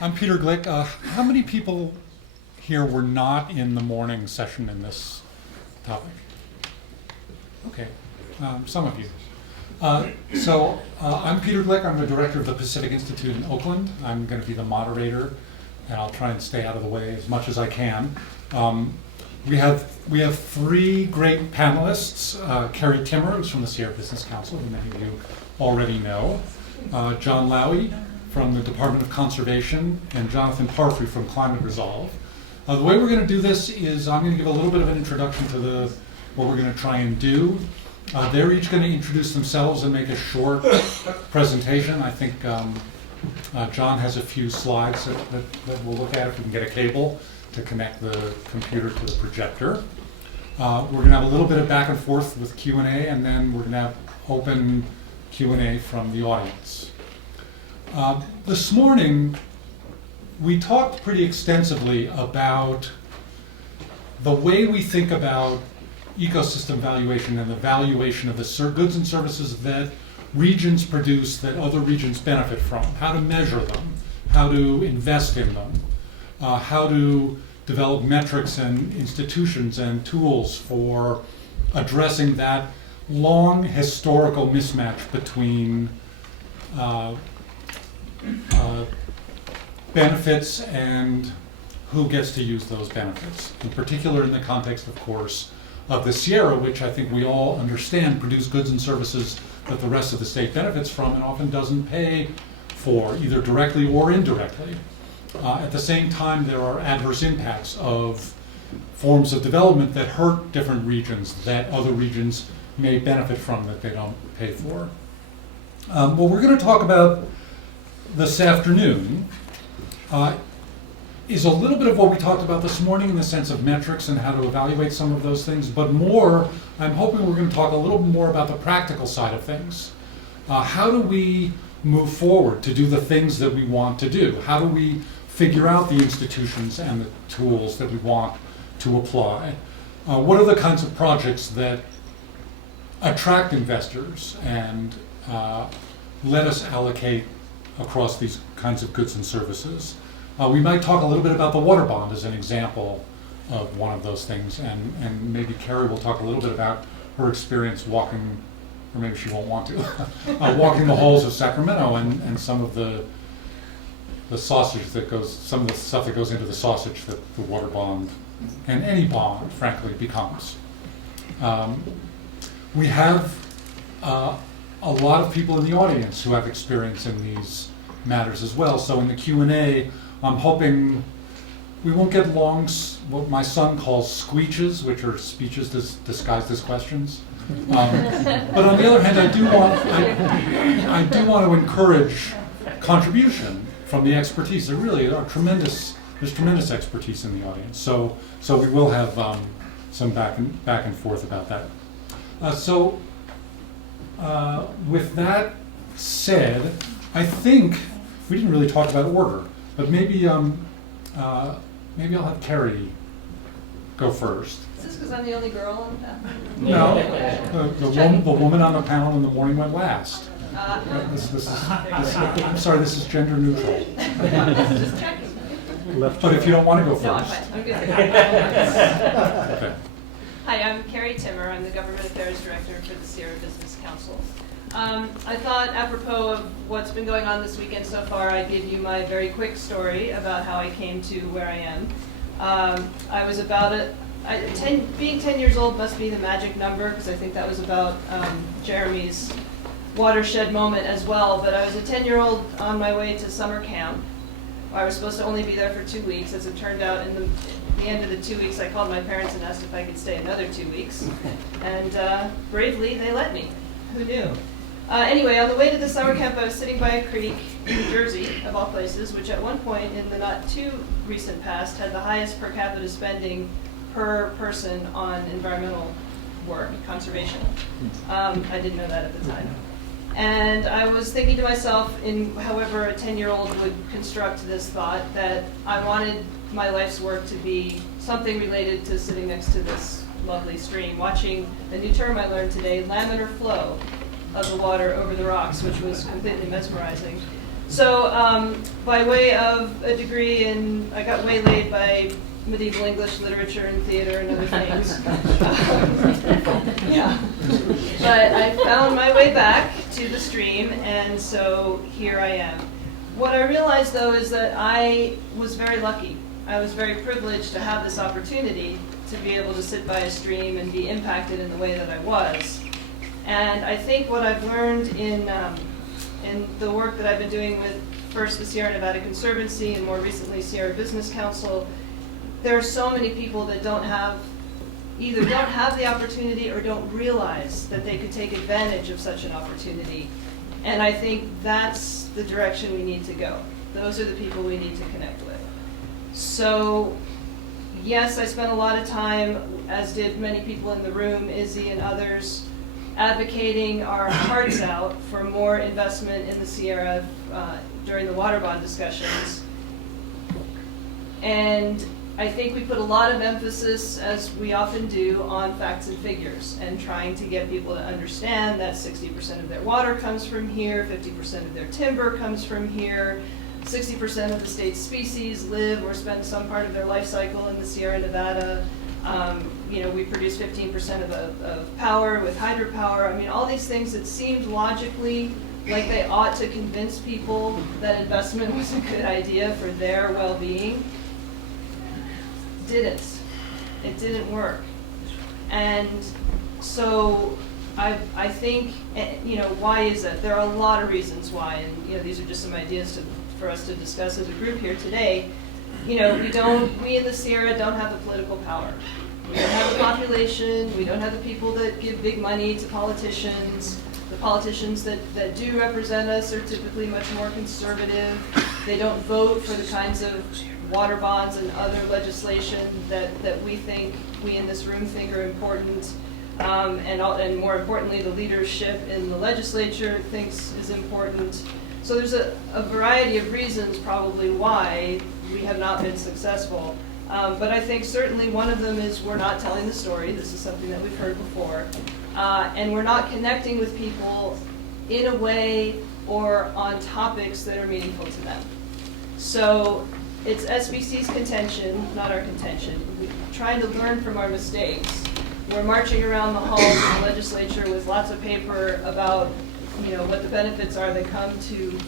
I'm Peter Glick. How many people here were not in the morning session in this topic? Okay, some of you. I'm Peter Glick. I'm the director of the Pacific Institute in Oakland. I'm going to be the moderator, and I'll try and stay out of the way as much as I can. We have three great panelists. Carrie Timmer, who's from the Sierra Business Council, who many of you already know. John Lowy from the Department of Conservation, and Jonathan Parfrey from Climate Resolve. The way we're going to do this is I'm going to give a little bit of an introduction to what we're going to try and do. They're each going to introduce themselves and make a short presentation. I think John has a few slides that we'll look at if we can get a cable to connect the computer to the projector. We're going to have a little bit of back and forth with Q&A, and then we're going to have open Q&A from the audience. This morning, we talked pretty extensively about the way we think about ecosystem valuation and the valuation of the goods and services that regions produce that other regions benefit from, how to measure them, how to invest in them, how to develop metrics and institutions and tools for addressing that long historical mismatch between benefits and who gets to use those benefits. In particular in the context, of course, of the Sierra, which I think we all understand produce goods and services that the rest of the state benefits from and often doesn't pay for, either directly or indirectly. At the same time, there are adverse impacts of forms of development that hurt different regions that other regions may benefit from that they don't pay for. What we're going to talk about this afternoon is a little bit of what we talked about this morning in the sense of metrics and how to evaluate some of those things, but more, I'm hoping we're going to talk a little more about the practical side of things. How do we move forward to do the things that we want to do? How do we figure out the institutions and the tools that we want to apply? What are the kinds of projects that attract investors and let us allocate across these kinds of goods and services? We might talk a little bit about the water bond as an example of one of those things, and maybe Carrie will talk a little bit about her experience walking, or maybe she won't want to, walking the halls of Sacramento and some of the sausage that goes, some of the stuff that goes into the sausage that the water bond, and any bond, frankly, becomes. We have a lot of people in the audience who have experience in these matters as well. So in the Q&A, I'm hoping we won't get long, what my son calls squeeches, which are speeches disguised as questions. But on the other hand, I do want to encourage contribution from the expertise. There really are there's tremendous expertise in the audience. So we will have some back and forth about that. With that said, I think we didn't really talk about order, but maybe I'll have Carrie go first. Is this because I'm the only girl on the panel? No, the woman on the panel in the morning went last. I'm sorry, this is gender neutral. Just checking. But if you don't want to go No, I'm first. fine. I'm good. Okay. Hi, I'm Carrie Timmer. I'm the Government Affairs Director for the Sierra Business Council. I thought, apropos of what's been going on this weekend so far, I'd give you my very quick story about how I came to where I am. I was being 10 years old must be the magic number, because I think that was about Jeremy's watershed moment as well, but I was a 10-year-old on my way to summer camp. I was supposed to only be there for 2 weeks. As it turned out, in the end of the 2 weeks, I called my parents and asked if I could stay another 2 weeks, and bravely, they let me. Who knew? Anyway, on the way to the summer camp, I was sitting by a creek in New Jersey, of all places, which at one point in the not too recent past had the highest per capita spending per person on environmental work, conservation. I didn't know that at the time. And I was thinking to myself, in however a 10-year-old would construct this thought, that I wanted my life's work to be something related to sitting next to this lovely stream, watching a new term I learned today, laminar flow of the water over the rocks, which was completely mesmerizing. So, by way of a degree in, I got waylaid by medieval English literature and theater and other things. Yeah. But I found my way back to the stream, and so here I am. What I realized, though, is that I was very lucky. I was very privileged to have this opportunity to be able to sit by a stream and be impacted in the way that I was. And I think what I've learned in the work that I've been doing with first the Sierra Nevada Conservancy and more recently Sierra Business Council, there are so many people that either don't have the opportunity or don't realize that they could take advantage of such an opportunity. And I think that's the direction we need to go. Those are the people we need to connect with. So, yes, I spent a lot of time, as did many people in the room, Izzy and others, advocating our hearts out for more investment in the Sierra during the water bond discussions. And I think we put a lot of emphasis, as we often do, on facts and figures and trying to get people to understand that 60% of their water comes from here, 50% of their timber comes from here, 60% of the state's species live or spend some part of their life cycle in the Sierra Nevada. We produce 15% of power with hydropower. I mean, all these things that seemed logically like they ought to convince people that investment was a good idea for their well-being, didn't. It didn't work. And so I think, why is that? There are a lot of reasons why, and these are just some ideas for us to discuss as a group here today. We in the Sierra don't have the political power. We don't have the population, we don't have the people that give big money to politicians. The politicians that do represent us are typically much more conservative. They don't vote for the kinds of water bonds and other legislation that we in this room think are important. And more importantly, the leadership in the legislature thinks is important. So there's a variety of reasons probably why we have not been successful. But I think certainly one of them is we're not telling the story. This is something that we've heard before. And we're not connecting with people in a way or on topics that are meaningful to them. So it's SBC's contention, not our contention. We're trying to learn from our mistakes. We're marching around the halls of the legislature with lots of paper about what the benefits are that come to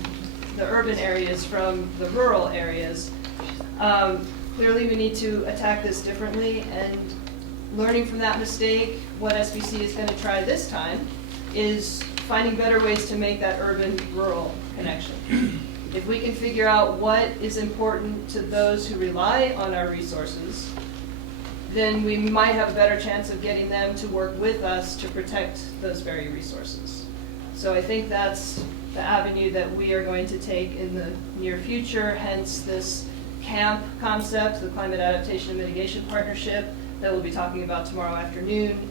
the urban areas from the rural areas. Clearly we need to attack this differently, and learning from that mistake, what SBC is going to try this time is finding better ways to make that urban-rural connection. If we can figure out what is important to those who rely on our resources, then we might have a better chance of getting them to work with us to protect those very resources. So I think that's the avenue that we are going to take in the near future, hence this CAMP concept, the Climate Adaptation and Mitigation Partnership, that we'll be talking about tomorrow afternoon.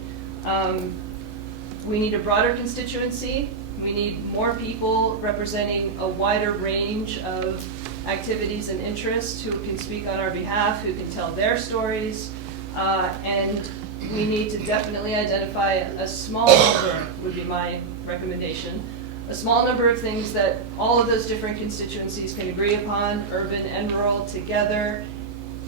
We need a broader constituency. We need more people representing a wider range of activities and interests who can speak on our behalf, who can tell their stories, and we need to definitely identify a small number, would be my recommendation, a small number of things that all of those different constituencies can agree upon, urban and rural together.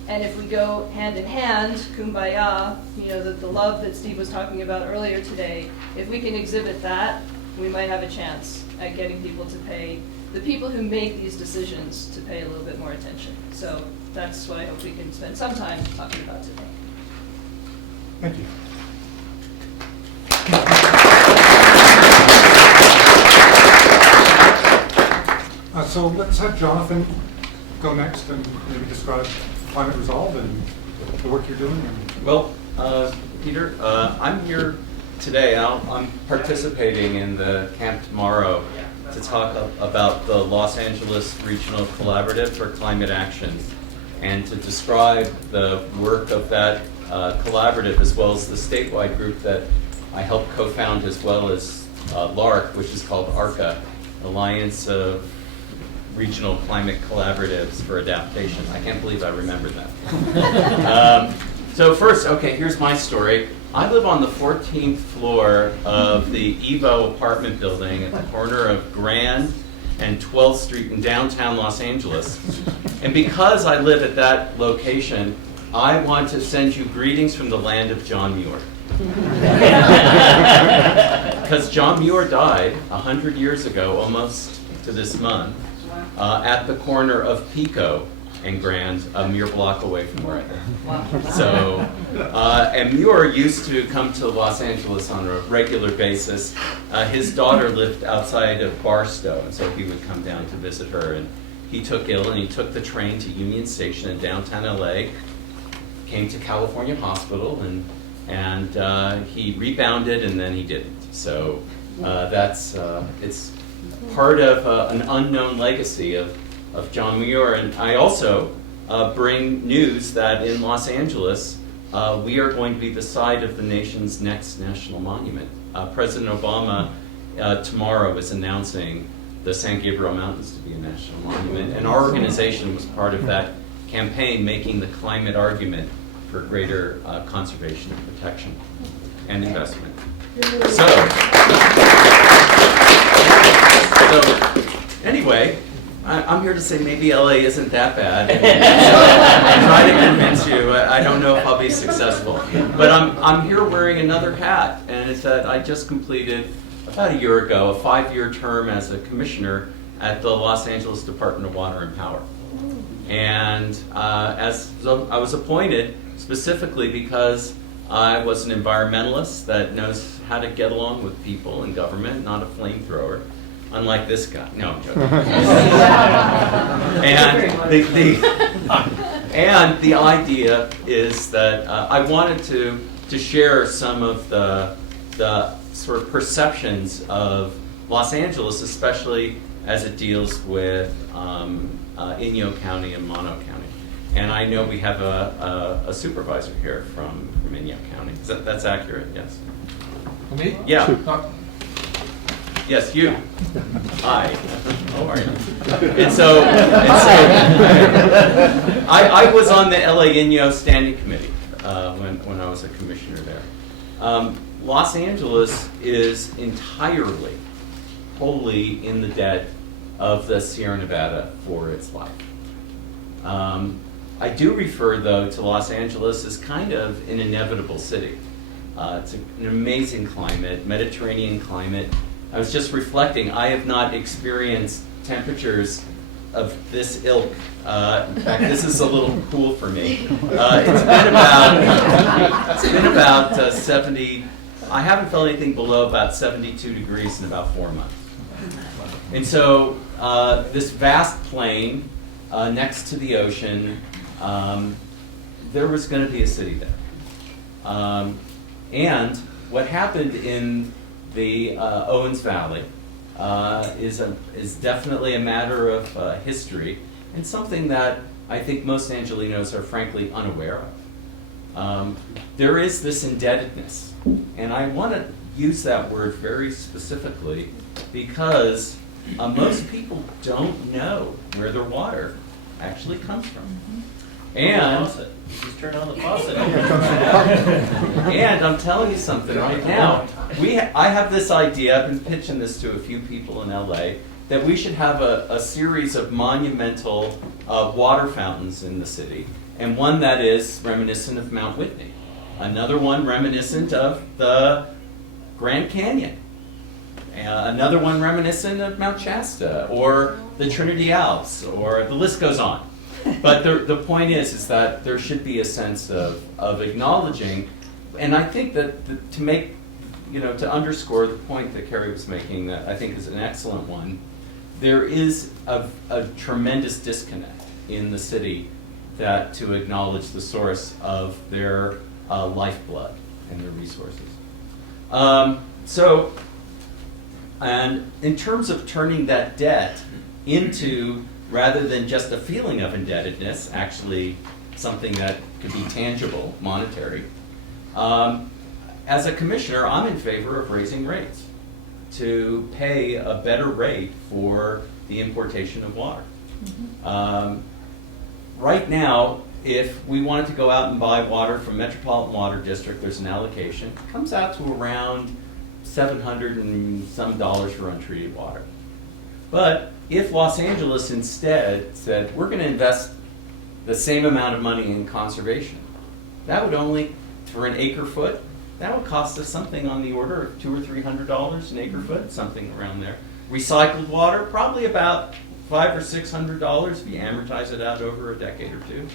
And if we go hand in hand, kumbaya, the love that Steve was talking about earlier today, if we can exhibit that, we might have a chance at getting people to pay, the people who make these decisions, to pay a little bit more attention. So that's what I hope we can spend some time talking about today. Thank you. So let's have Jonathan go next and maybe describe Climate Resolve and the work you're doing. Well, Peter, I'm here today. I'm participating in the camp tomorrow to talk about the Los Angeles Regional Collaborative for Climate Action and to describe the work of that collaborative as well as the statewide group that I helped co-found as well as LARC, which is called ARCA, Alliance of Regional Climate Collaboratives for Adaptation. I can't believe I remembered that. So first, okay, here's my story. I live on the 14th floor of the Evo apartment building at the corner of Grand and 12th Street in downtown Los Angeles. And because I live at that location, I want to send you greetings from the land of John Muir. Because John Muir died 100 years ago, almost to this month, at the corner of Pico and Grand, a mere block away from where I live. So, and Muir used to come to Los Angeles on a regular basis. His daughter lived outside of Barstow, and so he would come down to visit her. And he took ill, and he took the train to Union Station in downtown LA, came to California Hospital, and he rebounded, and then he didn't. So it's part of an unknown legacy of John Muir. And I also bring news that in Los Angeles, we are going to be the site of the nation's next national monument. President Obama tomorrow is announcing the San Gabriel Mountains to be a national monument, and our organization was part of that campaign, making the climate argument for greater conservation and protection and investment. So anyway, I'm here to say maybe LA isn't that bad. So I try to convince you. I don't know if I'll be successful, but I'm here wearing another hat, and it's that I just completed about a year ago a 5-year term as a commissioner at the Los Angeles Department of Water and Power. And I was appointed specifically because I was an environmentalist that knows how to get along with people in government, not a flamethrower, unlike this guy. No, I'm joking. And the idea is that I wanted to share some of the sort of perceptions of Los Angeles, especially as it deals with Inyo County and Mono County. And I know we have a supervisor here from Inyo County. That's accurate, yes. Me? Yeah. Yes, you. Hi. How are you? And so I was on the LA Inyo Standing Committee when I was a commissioner there. Los Angeles is entirely, wholly in the debt of the Sierra Nevada for its life. I do refer, though, to Los Angeles as kind of an inevitable city. It's an amazing climate, Mediterranean climate. I was just reflecting, I have not experienced temperatures of this ilk. In fact, this is a little cool for me. It's been about 70, I haven't felt anything below about 72 degrees in about 4 months. And so this vast plain next to the ocean, there was going to be a city there. And what happened in the Owens Valley is definitely a matter of history, and something that I think most Angelenos are frankly unaware of. There is this indebtedness, and I want to use that word very specifically because most people don't know where their water actually comes from. And just turn on the faucet. And I'm telling you something right now. I have this idea, I've been pitching this to a few people in LA, that we should have a series of monumental water fountains in the city, and one that is reminiscent of Mount Whitney. Another one reminiscent of the Grand Canyon. Another one reminiscent of Mount Shasta, or the Trinity Alps, or the list goes on. But the point is that there should be a sense of acknowledging, and I think that to underscore the point that Carrie was making, that I think is an excellent one, there is a tremendous disconnect in the city to acknowledge the source of their lifeblood and their resources. And in terms of turning that debt into, rather than just a feeling of indebtedness, actually something that could be tangible, monetary, as a commissioner, I'm in favor of raising rates to pay a better rate for the importation of water. Right now, if we wanted to go out and buy water from Metropolitan Water District, there's an allocation. It comes out to around $700 and some for untreated water. But if Los Angeles instead said, we're going to invest the same amount of money in conservation, that would only, for an acre foot, that would cost us something on the order of $200 or $300 an acre foot, something around there. Recycled water, probably about $500 or $600 if you amortize it out over a decade or two.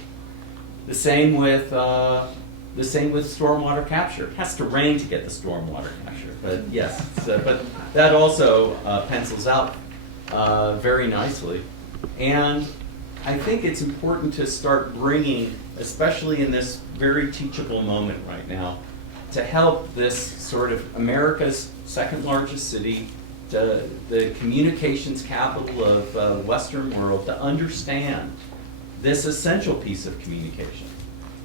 The same with stormwater capture. It has to rain to get the stormwater capture, but yes. But that also pencils out very nicely, and I think it's important to start bringing, especially in this very teachable moment right now, to help this sort of America's second largest city, the communications capital of the Western world, to understand this essential piece of communication,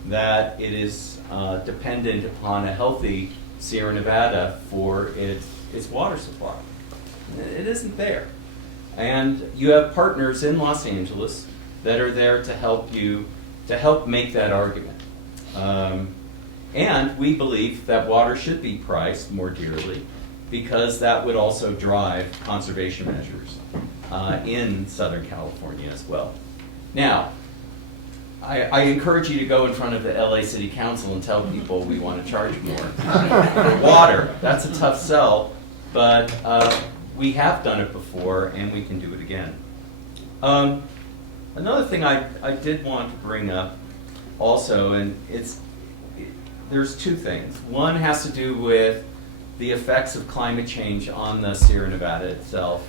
that it is dependent upon a healthy Sierra Nevada for its water supply. It isn't there. And you have partners in Los Angeles that are there to help you, to help make that argument. And we believe that water should be priced more dearly, because that would also drive conservation measures in Southern California as well. Now, I encourage you to go in front of the LA City Council and tell people we want to charge more for water. That's a tough sell, but we have done it before and we can do it again. Another thing I did want to bring up also, and there's two things. One has to do with the effects of climate change on the Sierra Nevada itself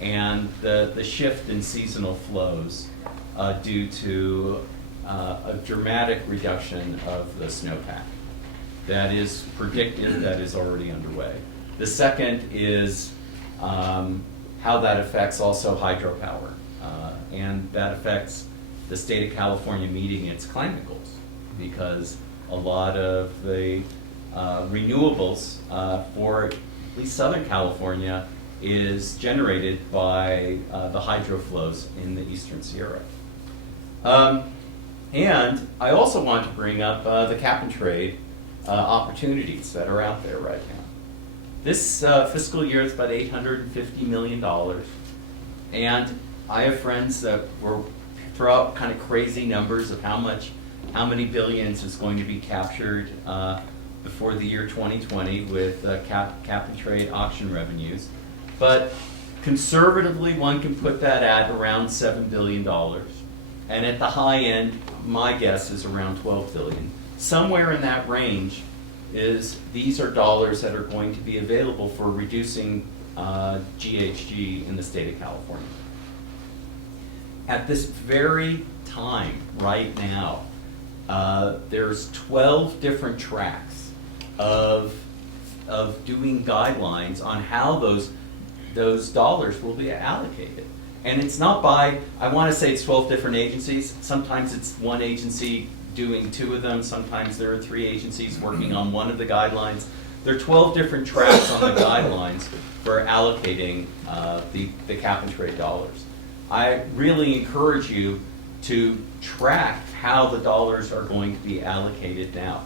and the shift in seasonal flows due to a dramatic reduction of the snowpack that is predicted, that is already underway. The second is how that affects also hydropower, and that affects the state of California meeting its climate goals, because a lot of the renewables for at least Southern California is generated by the hydro flows in the Eastern Sierra. And I also want to bring up the cap and trade opportunities that are out there right now. This fiscal year is about $850 million. And I have friends that will throw out kind of crazy numbers of how many billions is going to be captured before the year 2020 with cap and trade auction revenues. But conservatively, one can put that at around $7 billion. And at the high end, my guess is around $12 billion. Somewhere in that range these are dollars that are going to be available for reducing GHG in the state of California. At this very time, right now, there's 12 different tracks of doing guidelines on how those dollars will be allocated. And it's not by, I want to say it's 12 different agencies. Sometimes it's one agency doing 2 of them. Sometimes there are 3 agencies working on one of the guidelines. There are 12 different tracks on the guidelines for allocating the cap and trade dollars. I really encourage you to track how the dollars are going to be allocated now.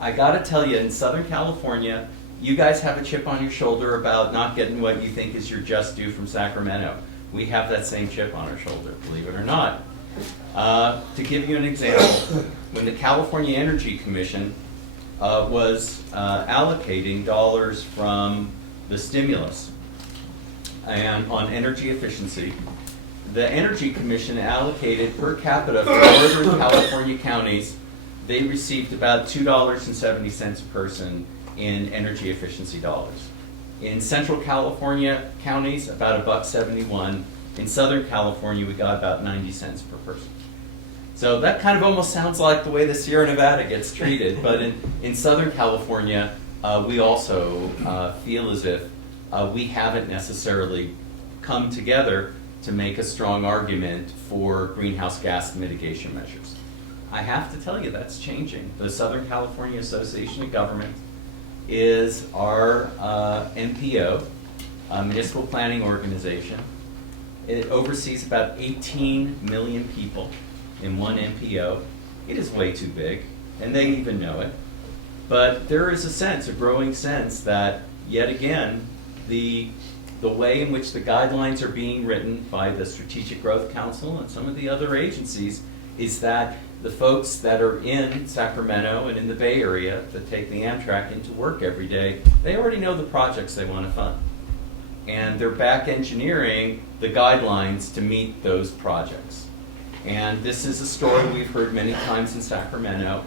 I got to tell you, in Southern California, you guys have a chip on your shoulder about not getting what you think is your just due from Sacramento. We have that same chip on our shoulder, believe it or not. To give you an example, when the California Energy Commission was allocating dollars from the stimulus and on energy efficiency, the Energy Commission allocated per capita for Northern California counties, they received about $2.70 a person in energy efficiency dollars. In Central California counties, about $1.71. In Southern California, we got about 90 cents per person. So that kind of almost sounds like the way the Sierra Nevada gets treated, but in Southern California, we also feel as if we haven't necessarily come together to make a strong argument for greenhouse gas mitigation measures. I have to tell you that's changing. The Southern California Association of Government is our MPO, municipal planning organization. It oversees about 18 million people in one MPO. It is way too big, and they even know it. But there is a growing sense that, yet again, the the way in which the guidelines are being written by the Strategic Growth Council and some of the other agencies is that the folks that are in Sacramento and in the Bay Area that take the Amtrak into work every day, they already know the projects they want to fund. And they're back engineering the guidelines to meet those projects. And this is a story we've heard many times in Sacramento.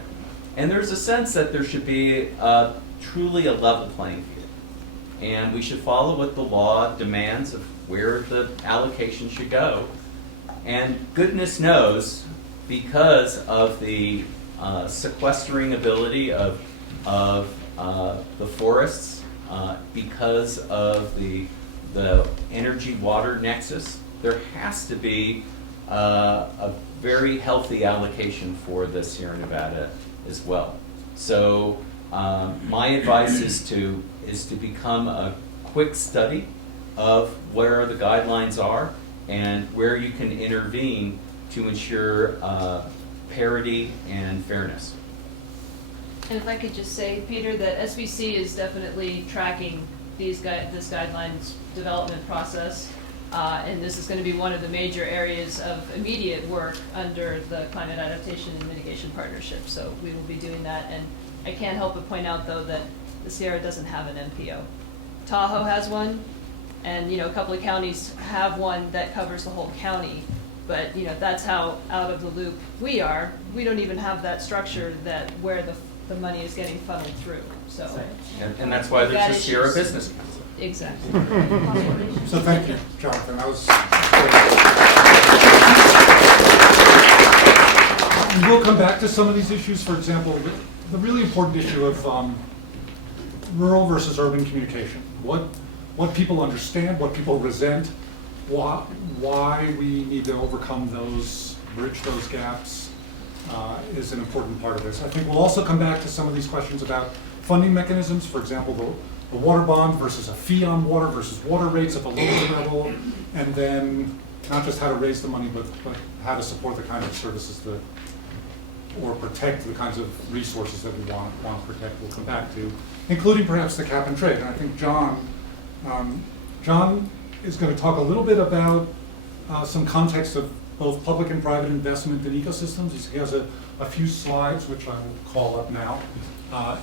And there's a sense that there should be truly a level playing field. And we should follow what the law demands of where the allocation should go. And goodness knows, because of the sequestering ability of the forests, because of the energy-water nexus, there has to be a very healthy allocation for the Sierra Nevada as well. So my advice is to become a quick study of where the guidelines are and where you can intervene to ensure parity and fairness. And if I could just say, Peter, that SBC is definitely tracking this guidelines development process, and this is going to be one of the major areas of immediate work under the Climate Adaptation and Mitigation Partnership. So we will be doing that, and I can't help but point out, though, that the Sierra doesn't have an MPO. Tahoe has one, and a couple of counties have one that covers the whole county. But that's how out of the loop we are. We don't even have that structure where the money is getting funneled through. So, and that's why there's a Sierra Business Council. Exactly. So thank you, Jonathan. That was great. We'll come back to some of these issues. For example, the really important issue of rural versus urban communication. What people understand, what people resent, why we need to overcome those, bridge those gaps is an important part of this. I think we'll also come back to some of these questions about funding mechanisms. For example, the water bond versus a fee on water versus water rates at the local level, and then not just how to raise the money, but how to support the kind of services or protect the kinds of resources that we want to protect. We'll come back to, including perhaps the cap and trade. And I think John is going to talk a little bit about some context of both public and private investment in ecosystems. He has a few slides, which I will call up now,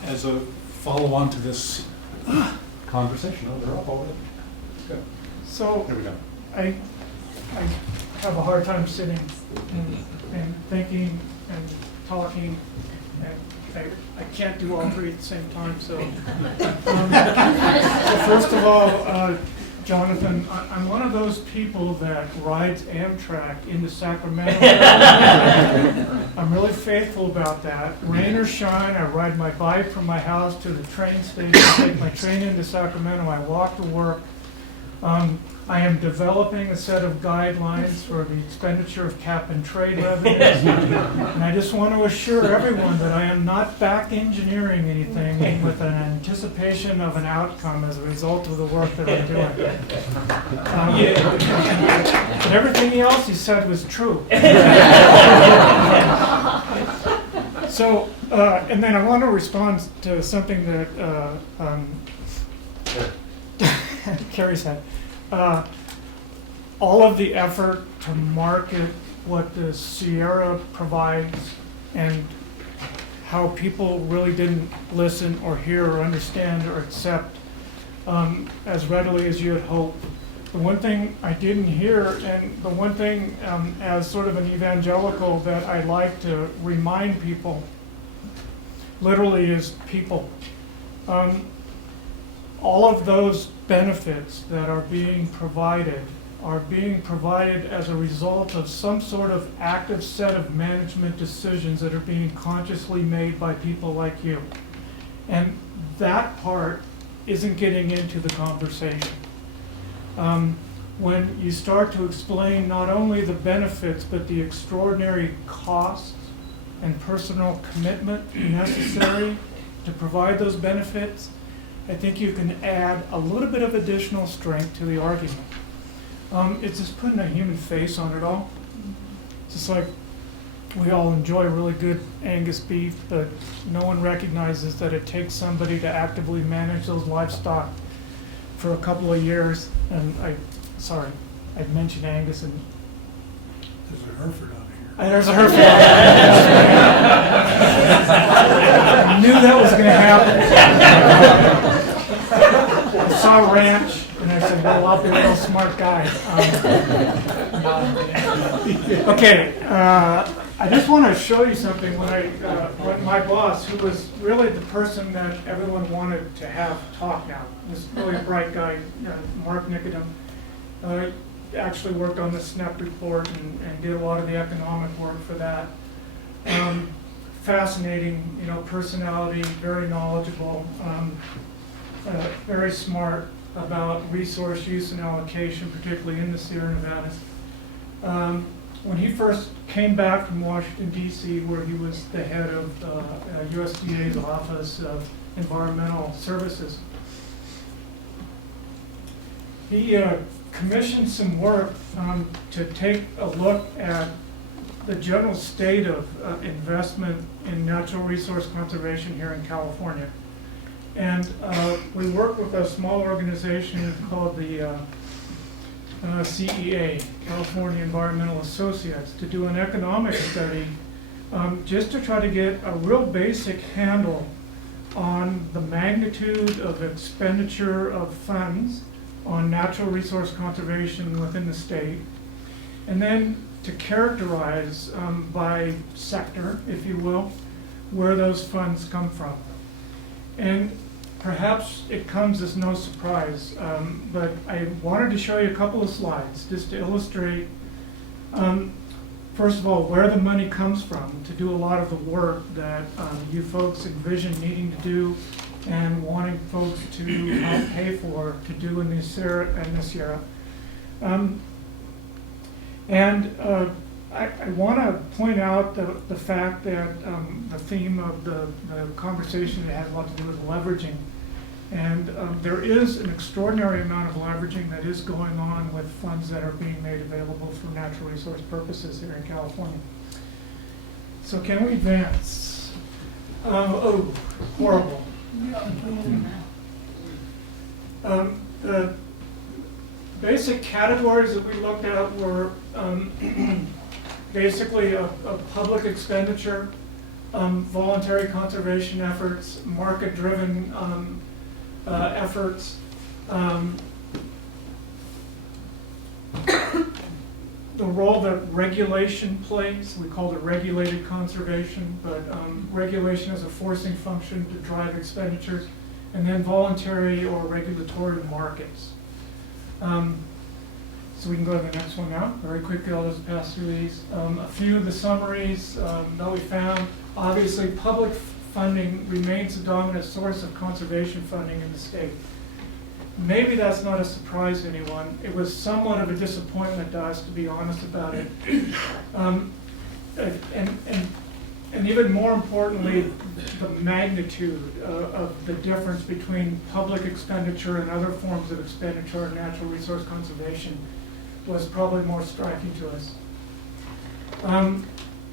as a follow-on to this conversation. Oh, they're up already. Good. So Here we go. I have a hard time sitting and thinking and talking, and I can't do all three at the same time. So, so first of all, Jonathan, I'm one of those people that rides Amtrak into Sacramento. I'm really faithful about that. Rain or shine, I ride my bike from my house to the train station, take my train into Sacramento, I walk to work. I am developing a set of guidelines for the expenditure of cap and trade revenues. And I just want to assure everyone that I am not back engineering anything with an anticipation of an outcome as a result of the work that I'm doing. But everything else he said was true. So, and then I want to respond to something that Carrie said. All of the effort to market what the Sierra provides and how people really didn't listen or hear or understand or accept as readily as you had hoped. The one thing I didn't hear, and the one thing as sort of an evangelical that I like to remind people, literally is people. All of those benefits that are being provided as a result of some sort of active set of management decisions that are being consciously made by people like you. And that part isn't getting into the conversation. When you start to explain not only the benefits, but the extraordinary costs and personal commitment necessary to provide those benefits, I think you can add a little bit of additional strength to the argument. It's just putting a human face on it all. It's just like we all enjoy really good Angus beef, but no one recognizes that it takes somebody to actively manage those livestock for a couple of years, and I mentioned Angus, and There's a Hereford on here. there's a Hereford. I knew that was going to happen. I saw Ranch, and I said, well, I'll be a real smart guy. Okay, I just want to show you something. When my boss, who was really the person that everyone wanted to have talk now, was really a bright guy, Mark Nicodem, actually worked on the SNEP report and did a lot of the economic work for that. Fascinating, personality, very knowledgeable, very smart about resource use and allocation, particularly in the Sierra Nevadas. When he first came back from Washington, D.C., where he was the head of USDA's Office of Environmental Services, he commissioned some work to take a look at the general state of investment in natural resource conservation here in California. And we worked with a small organization called the CEA, California Environmental Associates, to do an economic study just to try to get a real basic handle on the magnitude of expenditure of funds on natural resource conservation within the state, and then to characterize by sector, if you will, where those funds come from. And perhaps it comes as no surprise, but I wanted to show you a couple of slides just to illustrate, first of all, where the money comes from to do a lot of the work that you folks envision needing to do and wanting folks to help pay for to do in the Sierra. I want to point out the fact that the theme of the conversation had a lot to do with leveraging. And there is an extraordinary amount of leveraging that is going on with funds that are being made available for natural resource purposes here in California. So can we advance? Oh, horrible. The basic categories that we looked at were basically a public expenditure, voluntary conservation efforts, market-driven efforts, the role that regulation plays. We called it regulated conservation, but regulation as a forcing function to drive expenditures, and then voluntary or regulatory markets. So we can go to the next one now. Very quickly, I'll just pass through these. A few of the summaries that we found. Obviously, public funding remains the dominant source of conservation funding in the state. Maybe that's not a surprise to anyone. It was somewhat of a disappointment to us, to be honest about it. And even more importantly, the magnitude of the difference between public expenditure and other forms of expenditure in natural resource conservation was probably more striking to us.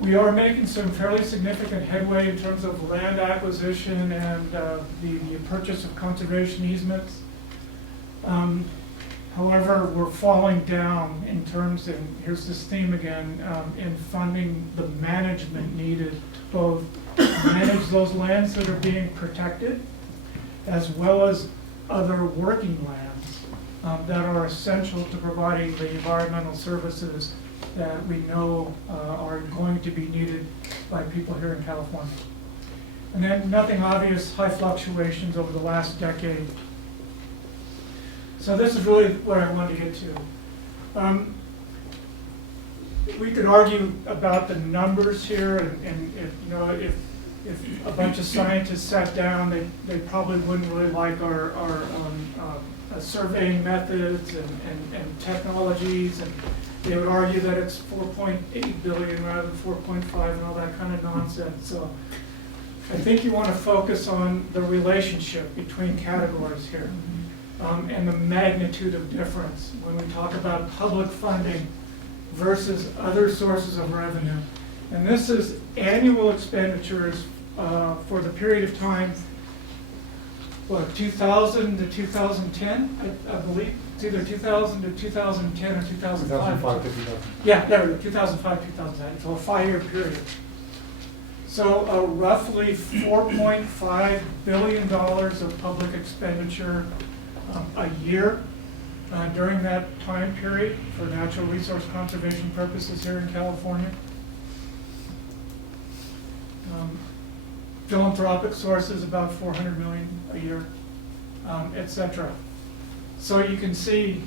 We are making some fairly significant headway in terms of land acquisition and the purchase of conservation easements. However, we're falling down in terms, and here's this theme again, in funding the management needed to both manage those lands that are being protected, as well as other working lands that are essential to providing the environmental services that we know are going to be needed by people here in California. And then nothing obvious, high fluctuations over the last decade. So this is really what I wanted to get to. We could argue about the numbers here, and if a bunch of scientists sat down, they probably wouldn't really like our surveying methods and technologies, and they would argue that it's 4.8 billion rather than 4.5 and all that kind of nonsense. So I think you want to focus on the relationship between categories here. And the magnitude of difference when we talk about public funding versus other sources of revenue. And this is annual expenditures for the period of time 2000 to 2010, I believe. It's either 2000 to 2010 or 2005. 2005 to 2000. Yeah, there we go, 2005, 2010, so a 5-year period. So roughly $4.5 billion of public expenditure a year during that time period for natural resource conservation purposes here in California. Philanthropic sources about 400 million a year, etc. So you can see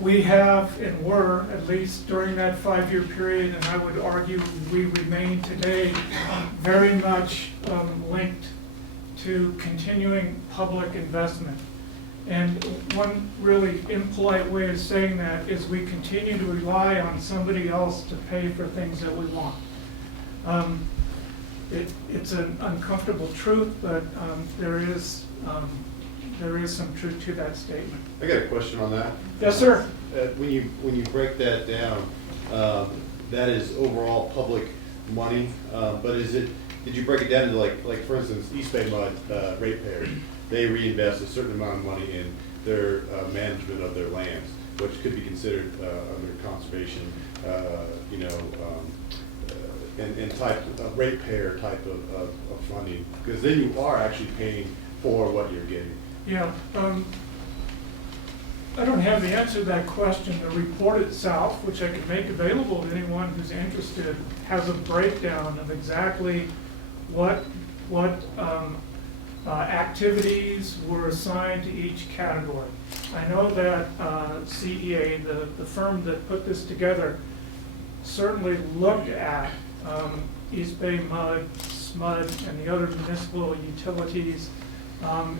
we have and were, at least during that 5-year period, and I would argue we remain today, very much linked to continuing public investment. And one really impolite way of saying that is we continue to rely on somebody else to pay for things that we want. It's an uncomfortable truth, but there is some truth to that statement. I got a question on that. Yes, sir. When you break that down, that is overall public money, but did you break it down to like for instance, East Bay Mud ratepayers, they reinvest a certain amount of money in their management of their lands, which could be considered under conservation, and type of ratepayer type of funding, because then you are actually paying for what you're getting. Yeah, I don't have the answer to that question. The report itself, which I can make available to anyone who's interested, has a breakdown of exactly what activities were assigned to each category. I know that CEA, the firm that put this together, certainly looked at East Bay Mud, SMUD, and the other municipal utilities,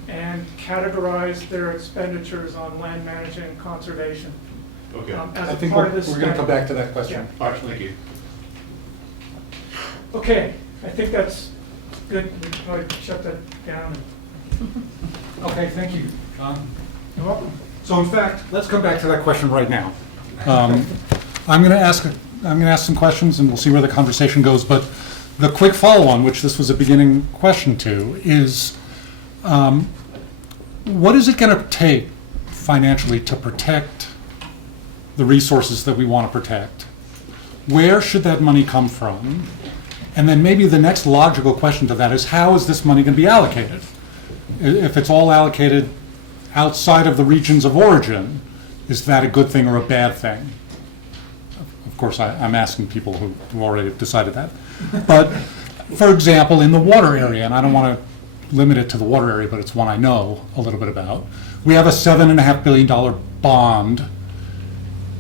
and categorized their expenditures on land management and conservation. Okay. As I a think part we're of this going to come study. back to that question. All right, thank you. Okay, I think that's good. We can probably shut that down. Okay, thank you, John. You're welcome. So in fact, let's come back to that question right now. I'm going to ask some questions, and we'll see where the conversation goes. But the quick follow-on, which this was a beginning question to, is what is it going to take financially to protect the resources that we want to protect? Where should that money come from? And then maybe the next logical question to that is, how is this money going to be allocated? If it's all allocated outside of the regions of origin, is that a good thing or a bad thing? Of course, I'm asking people who already have decided that. But for example, in the water area, and I don't want to limit it to the water area, but it's one I know a little bit about, we have a $7.5 billion bond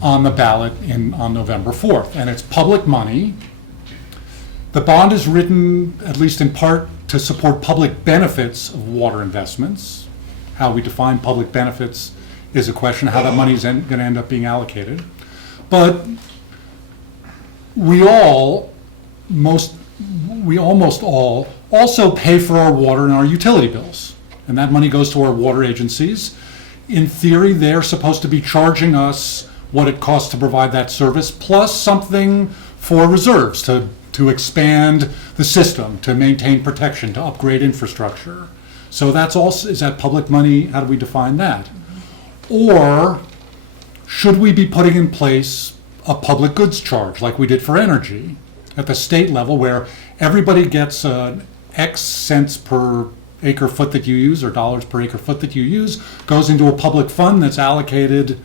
on the ballot on November 4th, and it's public money. The bond is written, at least in part, to support public benefits of water investments. How we define public benefits is a question, how that money is going to end up being allocated. But we almost all also pay for our water and our utility bills. And that money goes to our water agencies. In theory, they're supposed to be charging us what it costs to provide that service, plus something for reserves to expand the system, to maintain protection, to upgrade infrastructure. So that's also, is that public money? How do we define that? Or should we be putting in place a public goods charge like we did for energy at the state level, where everybody gets X cents per acre foot that you use, or dollars per acre foot that you use, goes into a public fund that's allocated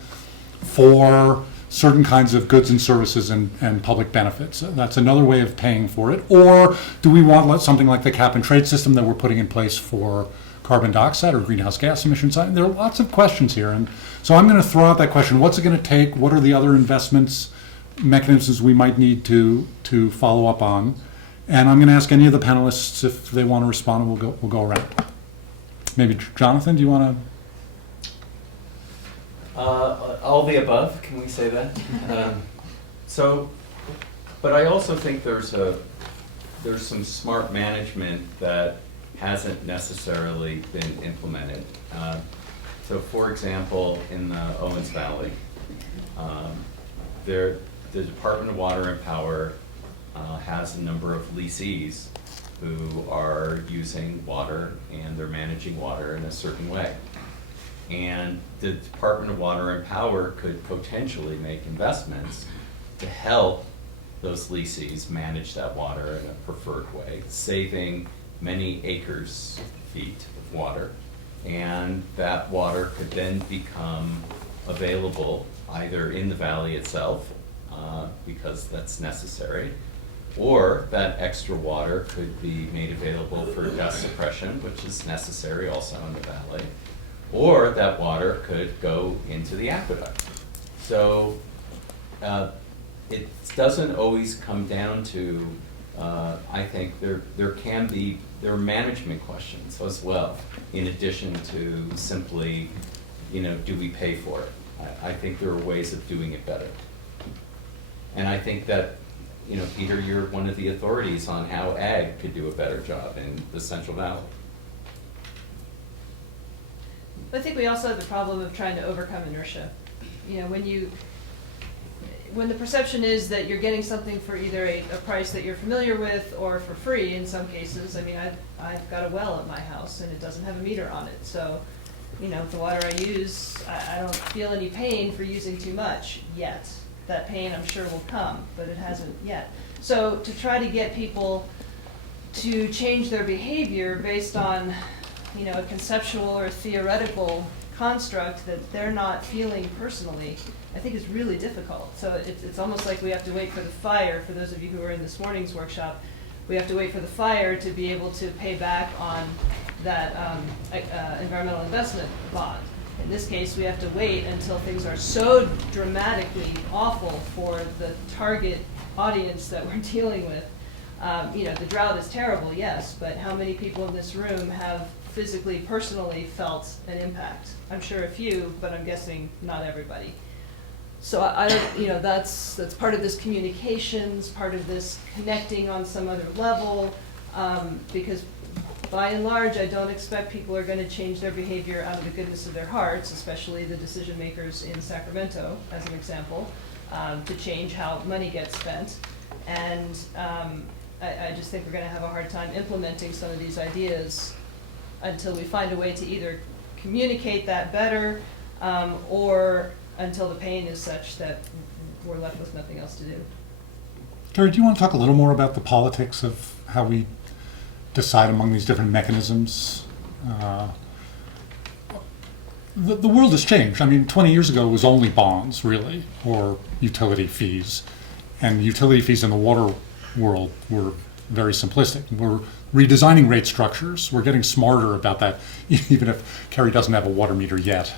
for certain kinds of goods and services and public benefits? That's another way of paying for it. Or do we want something like the cap and trade system that we're putting in place for carbon dioxide or greenhouse gas emissions? There are lots of questions here. And so I'm going to throw out that question. What's it going to take? What are the other investments mechanisms we might need to follow up on? And I'm going to ask any of the panelists if they want to respond, and we'll go around. Maybe Jonathan, do you want to? All the above, can we say that? But I also think there's some smart management that hasn't necessarily been implemented. So for example, in the Owens Valley, the Department of Water and Power has a number of leasees who are using water and they're managing water in a certain way. And the Department of Water and Power could potentially make investments to help those leases manage that water in a preferred way, saving many acres feet of water. And that water could then become available either in the valley itself, because that's necessary, or that extra water could be made available for dust suppression, which is necessary also in the valley, or that water could go into the aqueduct. So it doesn't always come down to, I think there are management questions as well, in addition to simply, do we pay for it? I think there are ways of doing it better. And I think that, Peter, you're one of the authorities on how ag could do a better job in the Central Valley. I think we also have the problem of trying to overcome inertia. When the perception is that you're getting something for either a price that you're familiar with or for free in some cases. I mean, I've got a well at my house and it doesn't have a meter on it. So, the water I use, I don't feel any pain for using too much yet. That pain I'm sure will come, but it hasn't yet. So to try to get people to change their behavior based on, a conceptual or theoretical construct that they're not feeling personally, I think is really difficult. So it's almost like we have to wait for the fire. For those of you who were in this morning's workshop, we have to wait for the fire to be able to pay back on that environmental investment bond. In this case, we have to wait until things are so dramatically awful for the target audience that we're dealing with. The drought is terrible, yes, but how many people in this room have physically, personally felt an impact? I'm sure a few, but I'm guessing not everybody. So that's part of this communications, part of this connecting on some other level, because by and large, I don't expect people are going to change their behavior out of the goodness of their hearts, especially the decision makers in Sacramento, as an example, to change how money gets spent. And I just think we're going to have a hard time implementing some of these ideas until we find a way to either communicate that better or until the pain is such that we're left with nothing else to do. Gary, do you want to talk a little more about the politics of how we decide among these different mechanisms? The world has changed. I mean, 20 years ago it was only bonds, really, or utility fees. And utility fees in the water world were very simplistic. We're redesigning rate structures. We're getting smarter about that, even if Carrie doesn't have a water meter yet.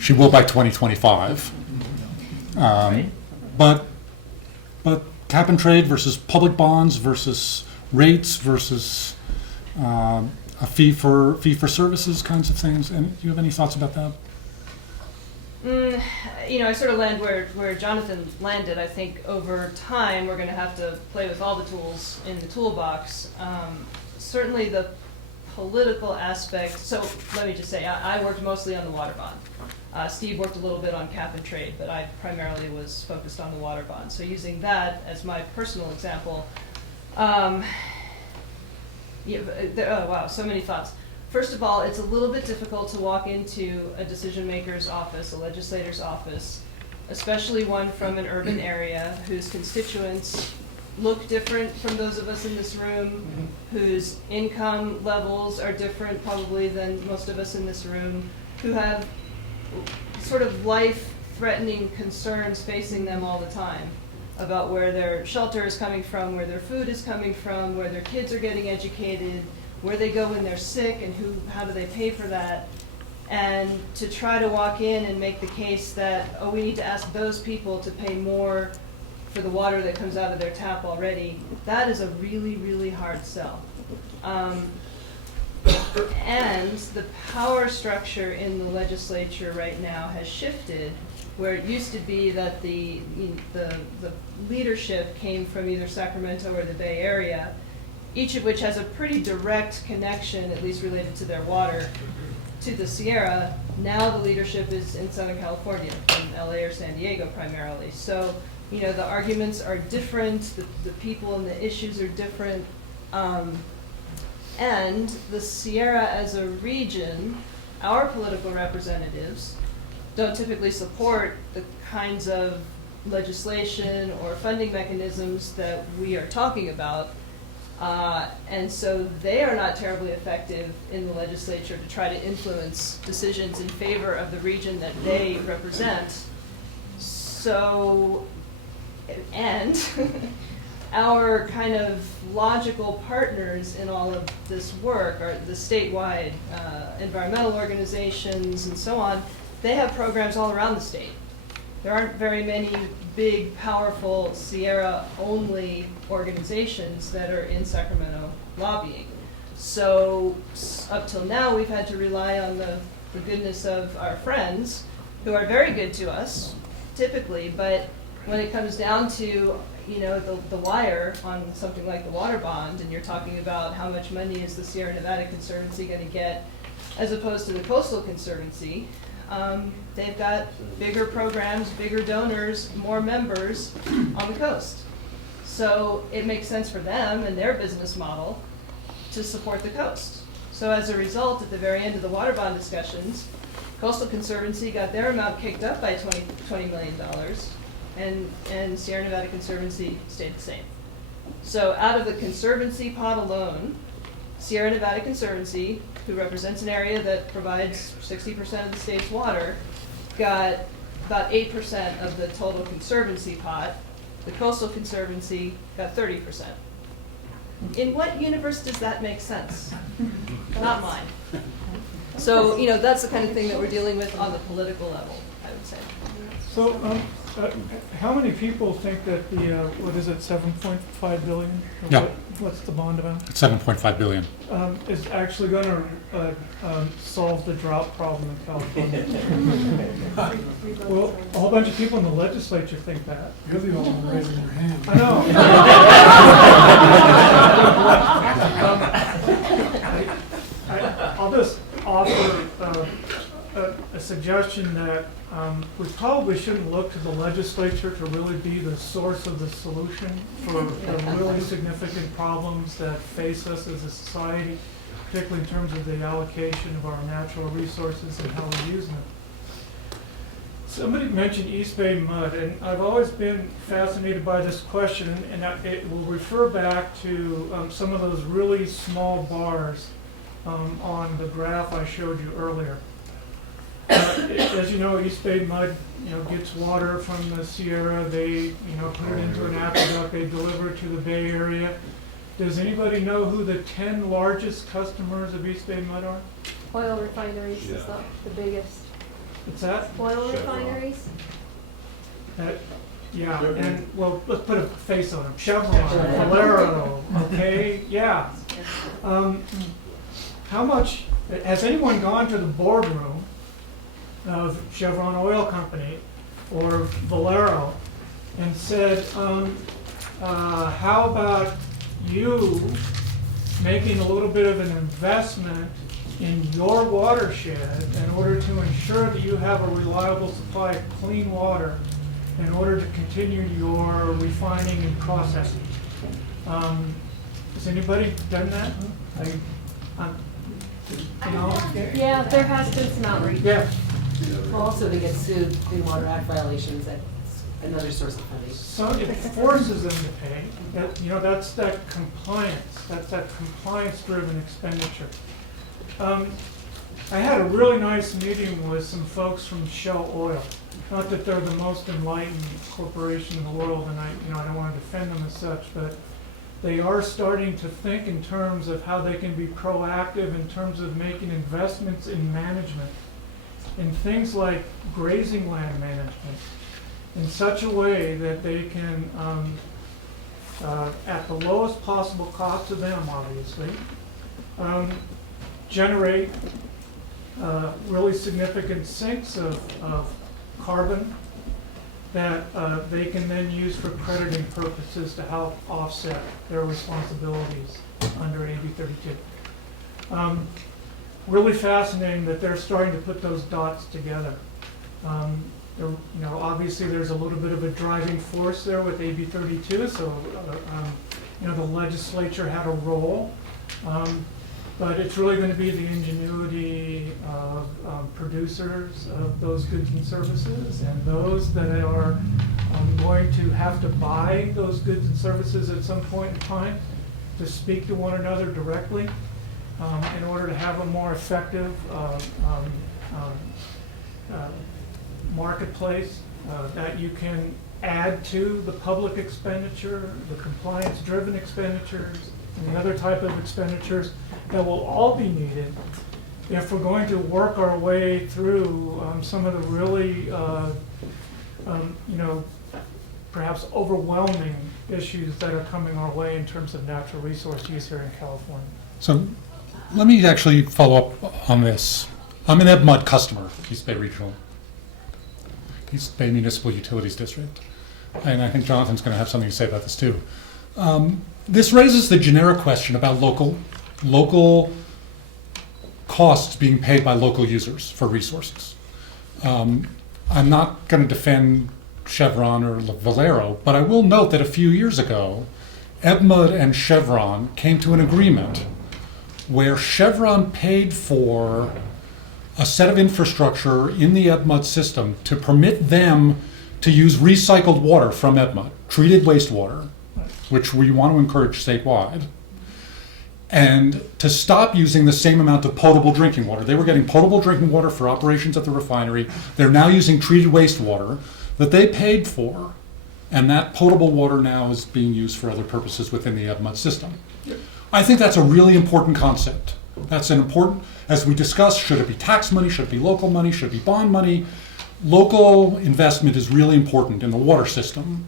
She will by 2025. Right. But cap and trade versus public bonds versus rates versus a fee for services kinds of things. And do you have any thoughts about that? I sort of land where Jonathan landed. I think over time we're going to have to play with all the tools in the toolbox. Certainly the political aspect. So let me just say, I worked mostly on the water bond. Steve worked a little bit on cap and trade, but I primarily was focused on the water bond. So using that as my personal example, oh wow, so many thoughts. First of all, it's a little bit difficult to walk into a decision maker's office, a legislator's office, especially one from an urban area whose constituents look different from those of us in this room, whose income levels are different probably than most of us in this room, who have sort of life-threatening concerns facing them all the time about where their shelter is coming from, where their food is coming from, where their kids are getting educated, where they go when they're sick, and how do they pay for that. And to try to walk in and make the case that, we need to ask those people to pay more for the water that comes out of their tap already, that is a really, really hard sell. And the power structure in the legislature right now has shifted, where it used to be that the leadership came from either Sacramento or the Bay Area, each of which has a pretty direct connection, at least related to their water, to the Sierra. Now the leadership is in Southern California, in LA or San Diego primarily. So, the arguments are different, the people and the issues are different. And the Sierra as a region, our political representatives don't typically support the kinds of legislation or funding mechanisms that we are talking about. And so they are not terribly effective in the legislature to try to influence decisions in favor of the region that they represent. So, and our kind of logical partners in all of this work are the statewide environmental organizations and so on. They have programs all around the state. There aren't very many big, powerful Sierra-only organizations that are in Sacramento lobbying. So up till now, we've had to rely on the goodness of our friends, who are very good to us, typically, but when it comes down to, you know, the wire on something like the water bond, and you're talking about how much money is the Sierra Nevada Conservancy going to get, as opposed to the Coastal Conservancy, they've got bigger programs, bigger donors, more members on the coast. So it makes sense for them and their business model to support the coast. So as a result, at the very end of the water bond discussions, Coastal Conservancy got their amount kicked up by $20 million, and Sierra Nevada Conservancy stayed the same. So out of the Conservancy pot alone, Sierra Nevada Conservancy, who represents an area that provides 60% of the state's water, got about 8% of the total Conservancy pot. The Coastal Conservancy got 30%. In what universe does that make sense? Not mine. So, you know, that's the kind of thing that we're dealing with on the political level, I would say. So, how many people think that the, what is it, 7.5 billion? Or Yeah. What's the bond amount? It's 7.5 billion. Is actually going to solve the drought problem in California? Well, a whole bunch of people in the legislature think that. You're the only one raising your hand. I know. I'll just offer a suggestion that we probably shouldn't look to the legislature to really be the source of the solution for the really significant problems that face us as a society, particularly in terms of the allocation of our natural resources and how we use them. Somebody mentioned East Bay mud, and I've always been fascinated by this question, and it will refer back to some of those really small bars on the graph I showed you earlier. As you know, East Bay mud, gets water from the Sierra. They, put it into an aqueduct. They deliver it to the Bay Area. Does anybody know who the 10 largest customers of East Bay mud are? Oil refineries is the biggest. What's that? Oil refineries? Yeah, and well, let's put a face on them. Chevron, Valero, okay, yeah. How much, has anyone gone to the boardroom of Chevron Oil Company or Valero and said, how about you making a little bit of an investment in your watershed in order to ensure that you have a reliable supply of clean water in order to continue your refining and processing? Has anybody done that? Yeah, there has been some outreach. Yeah. Well, also they get sued, Clean Water Act violations, that's another source of funding. So it forces them to pay. That's that compliance. That's that compliance-driven expenditure. I had a really nice meeting with some folks from Shell Oil. Not that they're the most enlightened corporation in the world, and I don't want to defend them as such, but they are starting to think in terms of how they can be proactive in terms of making investments in management, in things like grazing land management, in such a way that they can, at the lowest possible cost to them, obviously, generate really significant sinks of carbon that they can then use for crediting purposes to help offset their responsibilities under AB 32. Really fascinating that they're starting to put those dots together. Obviously there's a little bit of a driving force there with AB 32, so the legislature had a role. But it's really going to be the ingenuity of producers of those goods and services, and those that are going to have to buy those goods and services at some point in time to speak to one another directly in order to have a more effective marketplace that you can add to the public expenditure, the compliance-driven expenditures, and the other type of expenditures that will all be needed if we're going to work our way through some of the really, perhaps overwhelming issues that are coming our way in terms of natural resource use here in California. So let me actually follow up on this. I'm an EBMUD customer, East Bay Regional, East Bay Municipal Utilities District. And I think Jonathan's going to have something to say about this too. This raises the generic question about local costs being paid by local users for resources. I'm not going to defend Chevron or Valero, but I will note that a few years ago, EBMUD and Chevron came to an agreement where Chevron paid for a set of infrastructure in the EBMUD system to permit them to use recycled water from EBMUD, treated wastewater, which we want to encourage statewide, and to stop using the same amount of potable drinking water. They were getting potable drinking water for operations at the refinery. They're now using treated wastewater that they paid for, and that potable water now is being used for other purposes within the EBMUD system. I think that's a really important concept. That's an important, as we discussed, should it be tax money, should it be local money, should it be bond money? Local investment is really important in the water system.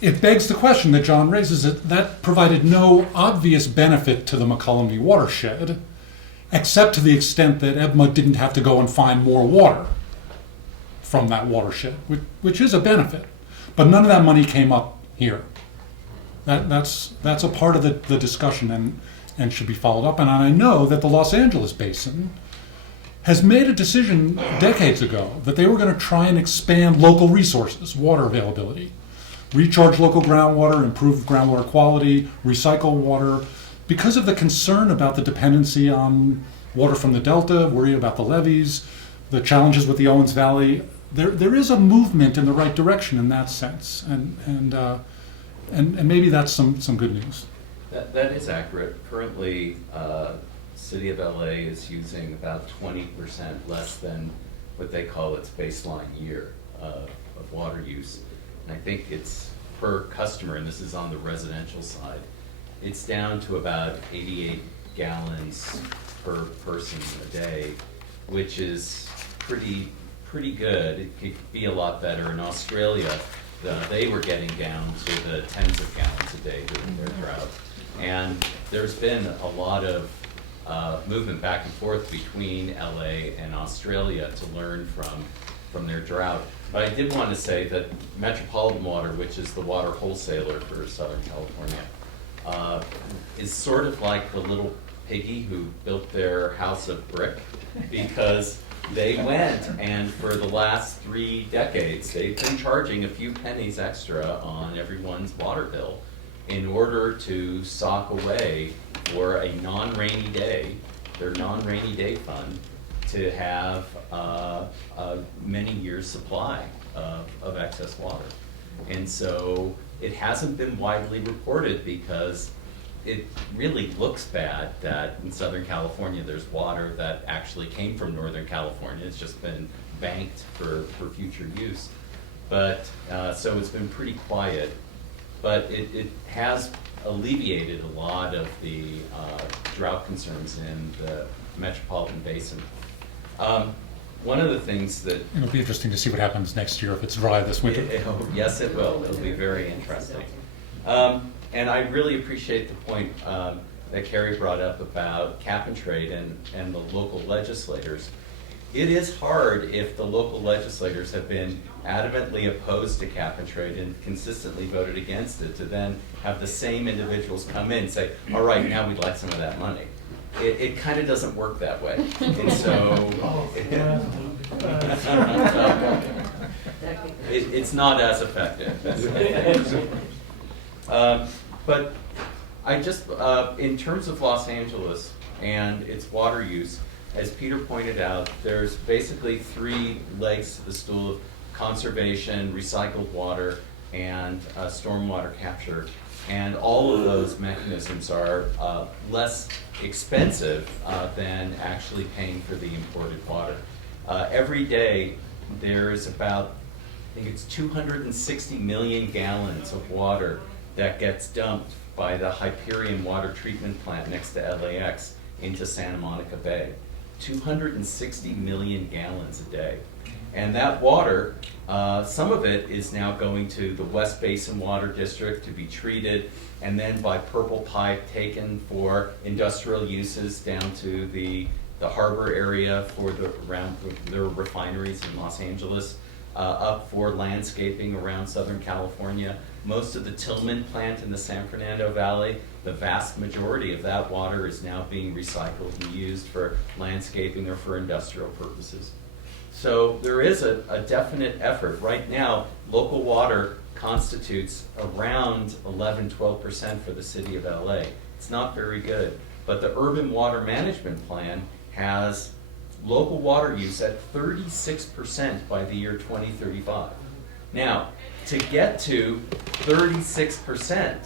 It begs the question that John raises, that provided no obvious benefit to the Mokelumne watershed, except to the extent that EBMUD didn't have to go and find more water from that watershed, which is a benefit. But none of that money came up here. That's a part of the discussion and should be followed up. And I know that the Los Angeles Basin has made a decision decades ago that they were going to try and expand local resources, water availability, recharge local groundwater, improve groundwater quality, recycle water, because of the concern about the dependency on water from the Delta, worry about the levees, the challenges with the Owens Valley. There is a movement in the right direction in that sense, and maybe that's some good news. That is accurate. Currently, City of LA is using about 20% less than what they call its baseline year of water use. And I think it's per customer, and this is on the residential side, it's down to about 88 gallons per person a day, which is pretty good. It could be a lot better. In Australia, they were getting down to the tens of gallons a day during their drought. And there's been a lot of movement back and forth between LA and Australia to learn from their drought. But I did want to say that Metropolitan Water, which is the water wholesaler for Southern California, is sort of like the little piggy who built their house of brick, because they went and for the last 3 decades, they've been charging a few pennies extra on everyone's water bill in order to sock away for a non-rainy day, their non-rainy day fund, to have a many years supply of excess water. And so it hasn't been widely reported because it really looks bad that in Southern California there's water that actually came from Northern California. It's just been banked for future use. But so it's been pretty quiet, but it has alleviated a lot of the drought concerns in the metropolitan basin. One of the things that... It'll be interesting to see what happens next year if it's dry this winter. Yes, it will. It'll be very interesting. And I really appreciate the point that Carrie brought up about cap and trade and the local legislators. It is hard if the local legislators have been adamantly opposed to cap and trade and consistently voted against it, to then have the same individuals come in and say, all right, now we'd like some of that money. It kind of doesn't work that way. And so it's not as effective. But I just, in terms of Los Angeles, and its water use. As Peter pointed out, there's basically 3 legs to the stool of conservation, recycled water, and stormwater capture. And all of those mechanisms are less expensive than actually paying for the imported water. Every day, there is about, I think it's 260 million gallons of water that gets dumped by the Hyperion water treatment plant next to LAX into Santa Monica Bay. 260 million gallons a day. And that water, some of it is now going to the West Basin Water District to be treated, and then by Purple Pipe taken for industrial uses down to the harbor area for around their refineries in Los Angeles, up for landscaping around Southern California. Most of the Tillman plant in the San Fernando Valley, the vast majority of that water is now being recycled and used for landscaping or for industrial purposes. So there is a definite effort. Right now, local water constitutes around 11–12% for the city of LA. It's not very good, but the Urban Water Management Plan has local water use at 36% by the year 2035. Now, to get to 36%,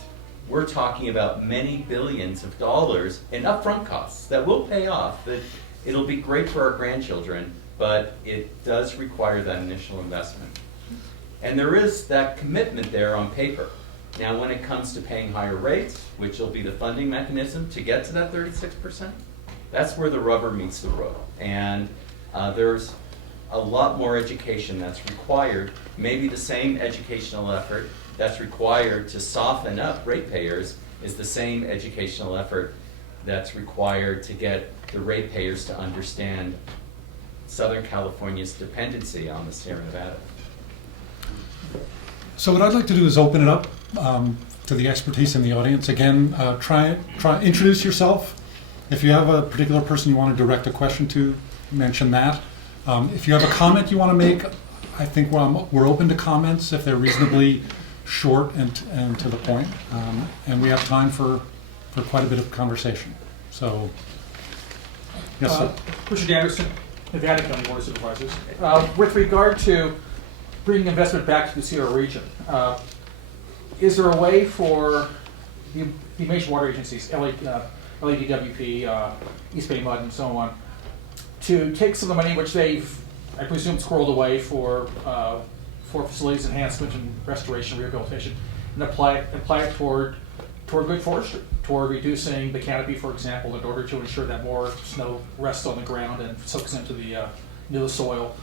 we're talking about many billions of dollars in upfront costs that will pay off. That it'll be great for our grandchildren, but it does require that initial investment. And there is that commitment there on paper. Now, when it comes to paying higher rates, which will be the funding mechanism to get to that 36%, that's where the rubber meets the road. And there's a lot more education that's required, maybe the same educational effort that's required to soften up ratepayers is the same educational effort that's required to get the ratepayers to understand Southern California's dependency on the Sierra Nevada. So what I'd like to do is open it up to the expertise in the audience. Again, try introduce yourself. If you have a particular person you want to direct a question to, mention that. If you have a comment you want to make, I think we're open to comments if they're reasonably short and to the point. And we have time for quite a bit of conversation. So, yes, sir. Richard Anderson, Nevada County Board of Supervisors. With regard to bringing investment back to the Sierra region, is there a way for the major water agencies, LADWP, East Bay Mud, and so on, to take some of the money which they've, I presume, squirreled away for facilities enhancement and restoration, rehabilitation, and apply it toward good forestry, toward reducing the canopy, for example, in order to ensure that more snow rests on the ground and soaks into the soil.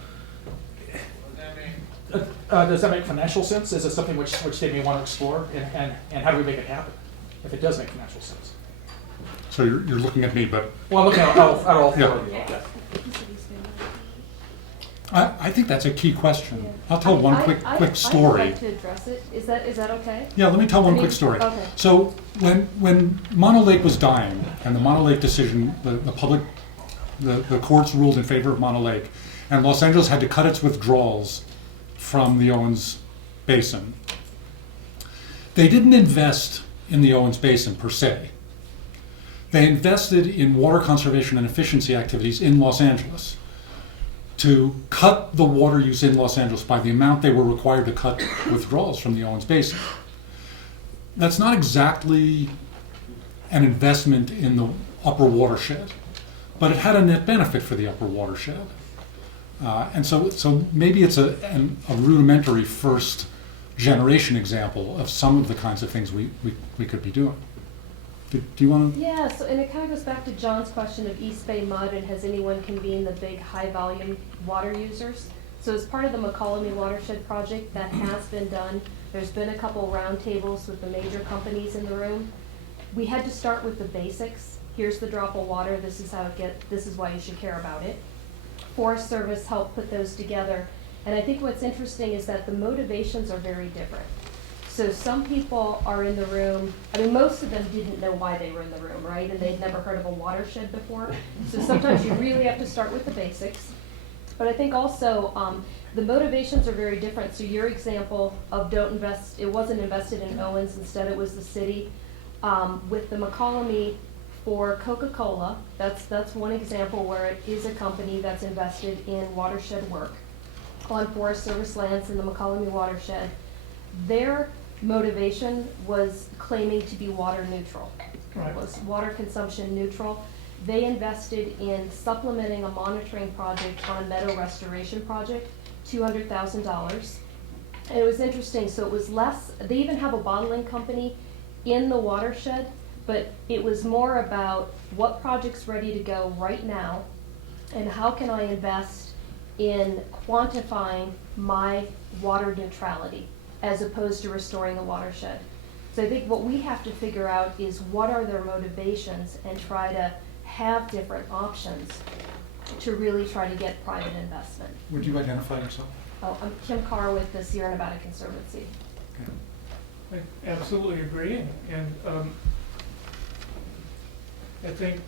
Does that make financial sense? Is it something which they may want to explore? And how do we make it happen if it does make financial sense? So you're looking at me, but Well, I'm looking at all four of you. Yeah. Okay. I think that's a key question. I'll tell one quick story. I'd like to address it. Is that okay? Yeah, let me tell one I mean, quick story. okay. So when Mono Lake was dying, and the Mono Lake decision, the courts ruled in favor of Mono Lake, and Los Angeles had to cut its withdrawals from the Owens Basin. They didn't invest in the Owens Basin per se. They invested in water conservation and efficiency activities in Los Angeles to cut the water use in Los Angeles by the amount they were required to cut withdrawals from the Owens Basin. That's not exactly an investment in the upper watershed, but it had a net benefit for the upper watershed. And so maybe it's a rudimentary first generation example of some of the kinds of things we could be doing. Do you want to? Yeah, so, and it kind of goes back to John's question of East Bay Mud and has anyone convened the big high volume water users? So as part of the McCollum Watershed Project, that has been done. There's been a couple roundtables with the major companies in the room. We had to start with the basics. Here's the drop of water, this is why you should care about it. Forest Service helped put those together. And I think what's interesting is that the motivations are very different. So some people are in the room, I mean, most of them didn't know why they were in the room, right? And they'd never heard of a watershed before. So sometimes you really have to start with the basics. But I think also the motivations are very different. So your example of don't invest, it wasn't invested in Owens, instead it was the city. With the McCollum for Coca-Cola, that's one example where it is a company that's invested in watershed work on Forest Service lands in the McCollum watershed. Their motivation was claiming to be water neutral. Right. It was water consumption neutral. They invested in supplementing a monitoring project on a meadow restoration project, $200,000. And it was interesting, so it was less, they even have a bottling company in the watershed, but it was more about what project's ready to go right now and how can I invest in quantifying my water neutrality as opposed to restoring the watershed. So I think what we have to figure out is what are their motivations and try to have different options to really try to get private investment. Would you identify yourself? Oh, I'm Kim Carr with the Sierra Nevada Conservancy. Okay. I absolutely agree, and I think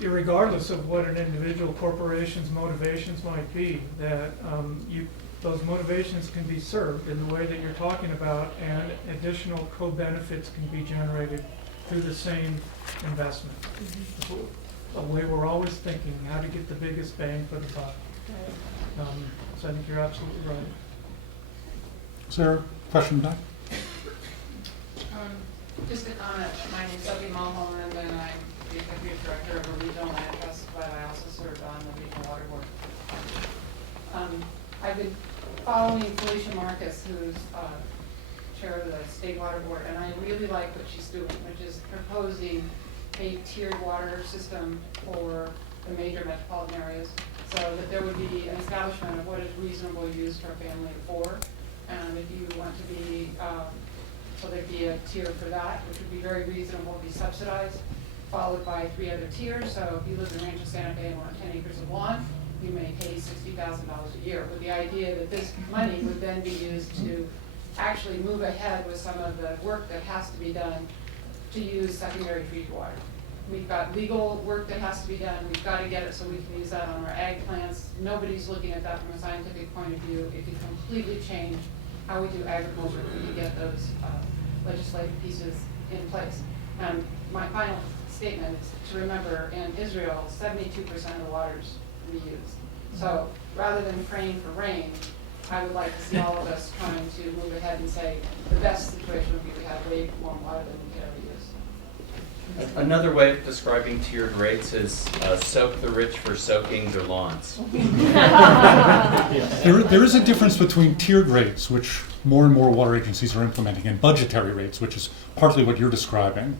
irregardless of what an individual corporation's motivations might be, that those motivations can be served in the way that you're talking about, and additional co-benefits can be generated through the same investment. A way we're always thinking, how to get the biggest bang for the buck. So I think you're absolutely right. Is there a question back? Just a comment. My name's Sophie Mulholland, and I'm the executive director of a regional land trust, but I also serve on the regional water board. I've been following Felicia Marcus, who's chair of the state water board, and I really like what she's doing, which is proposing a tiered water system for the major metropolitan areas, so that there would be an establishment of what is reasonable use for a family of 4. And if you want to be, so there'd be a tier for that, which would be very reasonable, be subsidized, followed by 3 other tiers. So if you live in Rancho Santa Fe and want 10 acres of lawn, you may pay $60,000 a year, with the idea that this money would then be used to actually move ahead with some of the work that has to be done to use secondary treated water. We've got legal work that has to be done. We've got to get it so we can use that on our ag plants. Nobody's looking at that from a scientific point of view. It could completely change how we do agriculture if we can get those legislative pieces in place. And my final statement is to remember, in Israel, 72% of the water is reused. So rather than praying for rain, I would like to see all of us trying to move ahead and say the best situation would be to have way more water than we could ever use. Another way of describing tiered rates is soak the rich for soaking their lawns. There is a difference between tiered rates, which more and more water agencies are implementing, and budgetary rates, which is partly what you're describing,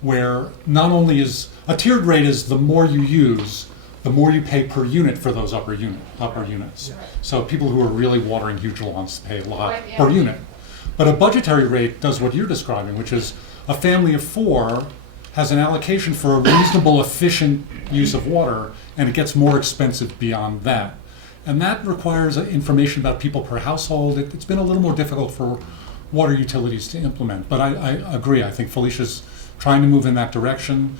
where not only is a tiered rate is the more you use, the more you pay per unit for those upper units. So people who are really watering huge lawns pay a lot per unit. But a budgetary rate does what you're describing, which is a family of 4 has an allocation for a reasonable, efficient use of water, and it gets more expensive beyond that. And that requires information about people per household. It's been a little more difficult for water utilities to implement. But I agree. I think Felicia's trying to move in that direction.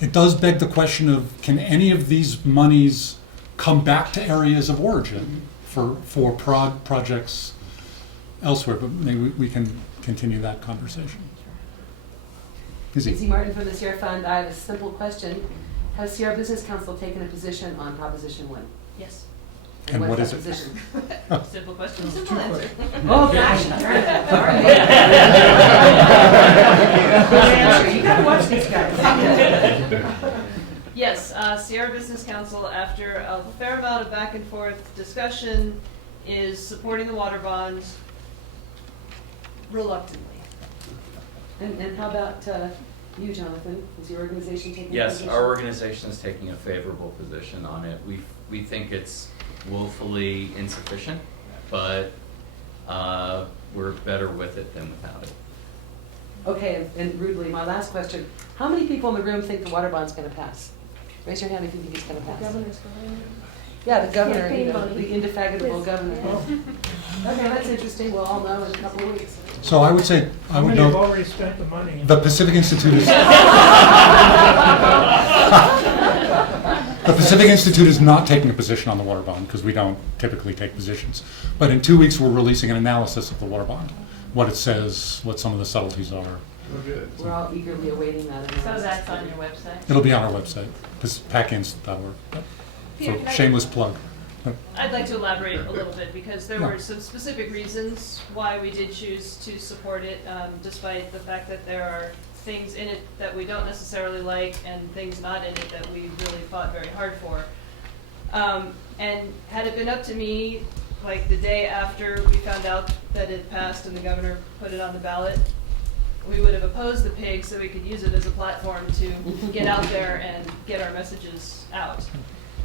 It does beg the question of, can any of these monies come back to areas of origin for projects elsewhere? But maybe we can continue that conversation. Izzy Martin from the Sierra Fund. I have a simple question. Has Sierra Business Council taken a position on Proposition 1? Yes. And what is that it? position? Simple question, simple answer. Oh, gosh. All right. Good answer. You gotta watch these guys. Yes, Sierra Business Council, after a fair amount of back and forth discussion, is supporting the water bonds reluctantly. And how about you, Jonathan? Is your organization taking a Yes, position? our organization is taking a favorable position on it. We think it's woefully insufficient, but we're better with it than without it. Okay, and rudely, my last question. How many people in the room think the water bond's going to pass? Raise your hand if you think it's going to The pass. governor's going. Yeah, the governor, Campaign you know, money. the indefatigable Yes. governor. Okay, that's interesting. We'll all know in a couple of weeks. So I would say, I How would many have note, already spent the money? the Pacific Institute is... The Pacific Institute is not taking a position on the water bond, because we don't typically take positions. But in 2 weeks, we're releasing an analysis of the water bond, what it says, what some of the subtleties are. We're all eagerly awaiting that. So that's on your website? It'll be on our website, packins.org. Peter, So can I- shameless plug. I'd like to elaborate a little bit, because there Yeah. were some specific reasons why we did choose to support it, despite the fact that there are things in it that we don't necessarily like and things not in it that we really fought very hard for. And had it been up to me, like the day after we found out that it passed and the governor put it on the ballot, we would have opposed the pig so we could use it as a platform to get out there and get our messages out.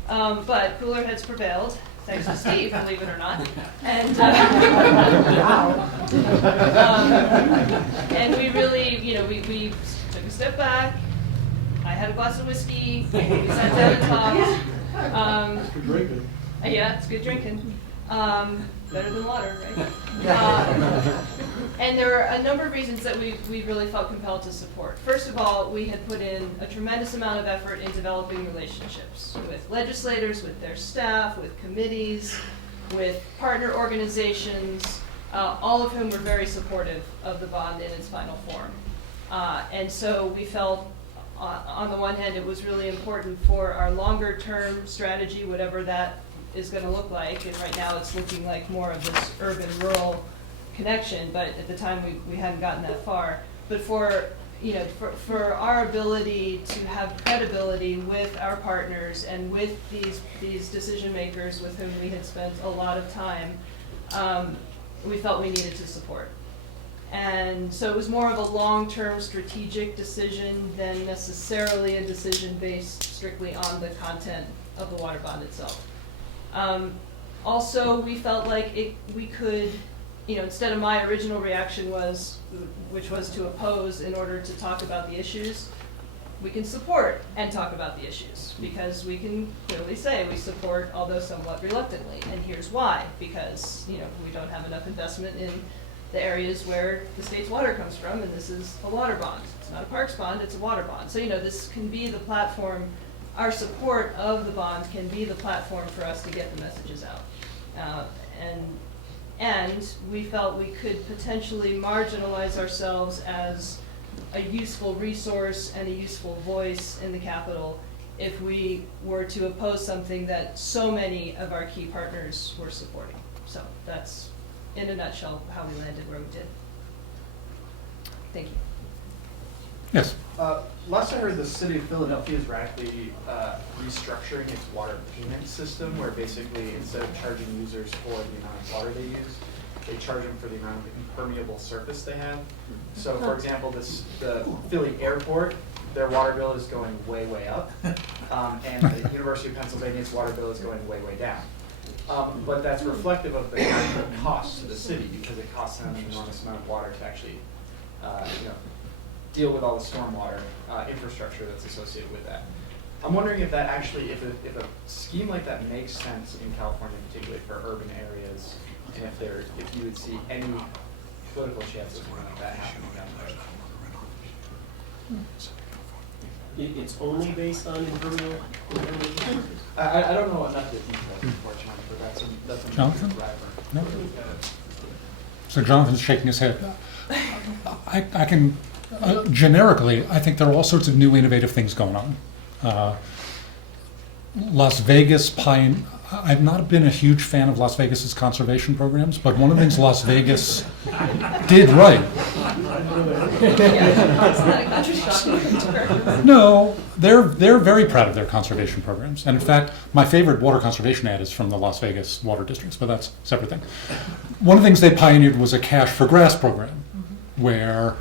But cooler heads prevailed, thanks to Steve, believe it or not. And, and we really, we took a step back. I had a glass of whiskey, we sat down and talked. Good drinking. Yeah, it's good drinking. Better than water, right? And there are a number of reasons that we really felt compelled to support. First of all, we had put in a tremendous amount of effort in developing relationships with legislators, with their staff, with committees, with partner organizations, all of whom were very supportive of the bond in its final form. And so we felt, on the one hand, it was really important for our longer-term strategy, whatever that is going to look like. And right now it's looking like more of this urban-rural connection, but at the time we hadn't gotten that far. But for our ability to have credibility with our partners and with these decision makers with whom we had spent a lot of time, we felt we needed to support. And so it was more of a long-term strategic decision than necessarily a decision based strictly on the content of the water bond itself. Also, we felt like we could, instead of my original reaction which was to oppose in order to talk about the issues, we can support and talk about the issues, because we can clearly say we support, although somewhat reluctantly. And here's why: because we don't have enough investment in the areas where the state's water comes from, and this is a water bond. It's not a parks bond, it's a water bond. So this can be the platform. Our support of the bond can be the platform for us to get the messages out. And we felt we could potentially marginalize ourselves as a useful resource and a useful voice in the Capitol if we were to oppose something that so many of our key partners were supporting. So that's, in a nutshell, how we landed where we did. Thank you. Yes. Last I heard, the city of Philadelphia is radically restructuring its water payment system, where basically instead of charging users for the amount of water they use, they charge them for the amount of impermeable surface they have. So, for example, the Philly airport, their water bill is going way, way up, and the University of Pennsylvania's water bill is going way, way down. But that's reflective of the actual cost to the city, because it costs them an enormous amount of water to actually, deal with all the stormwater infrastructure that's associated with that. I'm wondering if that actually, if a scheme like that makes sense in California, particularly for urban areas, and if you would see any political chances of that happening down the road. It's only based on impermeable? I don't know enough of the details, unfortunately, but that's a Jonathan? driver. No. So Jonathan's shaking his head. I can, generically, I think there are all sorts of new innovative things going on. Las Vegas I've not been a huge fan of Las Vegas's conservation programs, but one of the things Las Vegas did right. No, they're very proud of their conservation programs. And in fact, my favorite water conservation ad is from the Las Vegas water districts, but that's a separate thing. One of the things they pioneered was a cash for grass program, where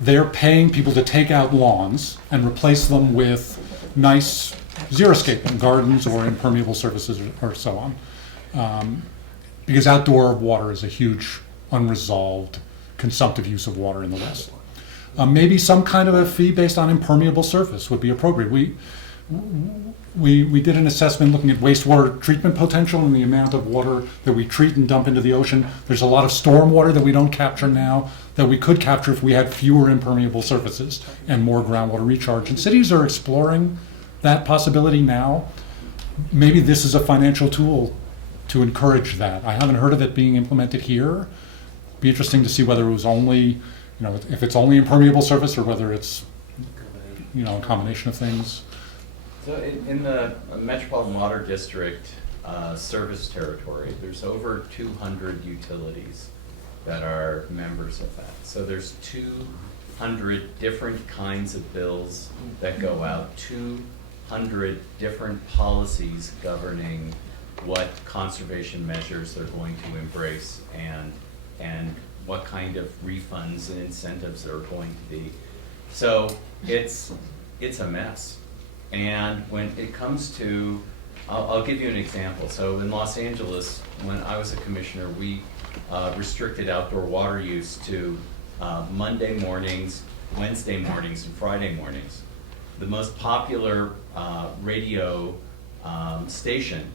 they're paying people to take out lawns and replace them with nice xeriscaping gardens or impermeable surfaces or so on. Because outdoor water is a huge unresolved consumptive use of water in the West. Maybe some kind of a fee based on impermeable surface would be appropriate. We did an assessment looking at wastewater treatment potential and the amount of water that we treat and dump into the ocean. There's a lot of storm water that we don't capture now that we could capture if we had fewer impermeable surfaces and more groundwater recharge. And cities are exploring that possibility now. Maybe this is a financial tool to encourage that. I haven't heard of it being implemented here. It'd be interesting to see whether it was only you know, if it's only impermeable surface or whether it's, you know, a combination of things. So in the Metropolitan Water District service territory, there's over 200 utilities that are members of that. So there's 200 different kinds of bills that go out, 200 different policies governing what conservation measures they're going to embrace and what kind of refunds and incentives there are going to be. So it's a mess. And when it comes to, I'll give you an example. So in Los Angeles, when I was a commissioner, we restricted outdoor water use to Monday mornings, Wednesday mornings, and Friday mornings. The most popular radio station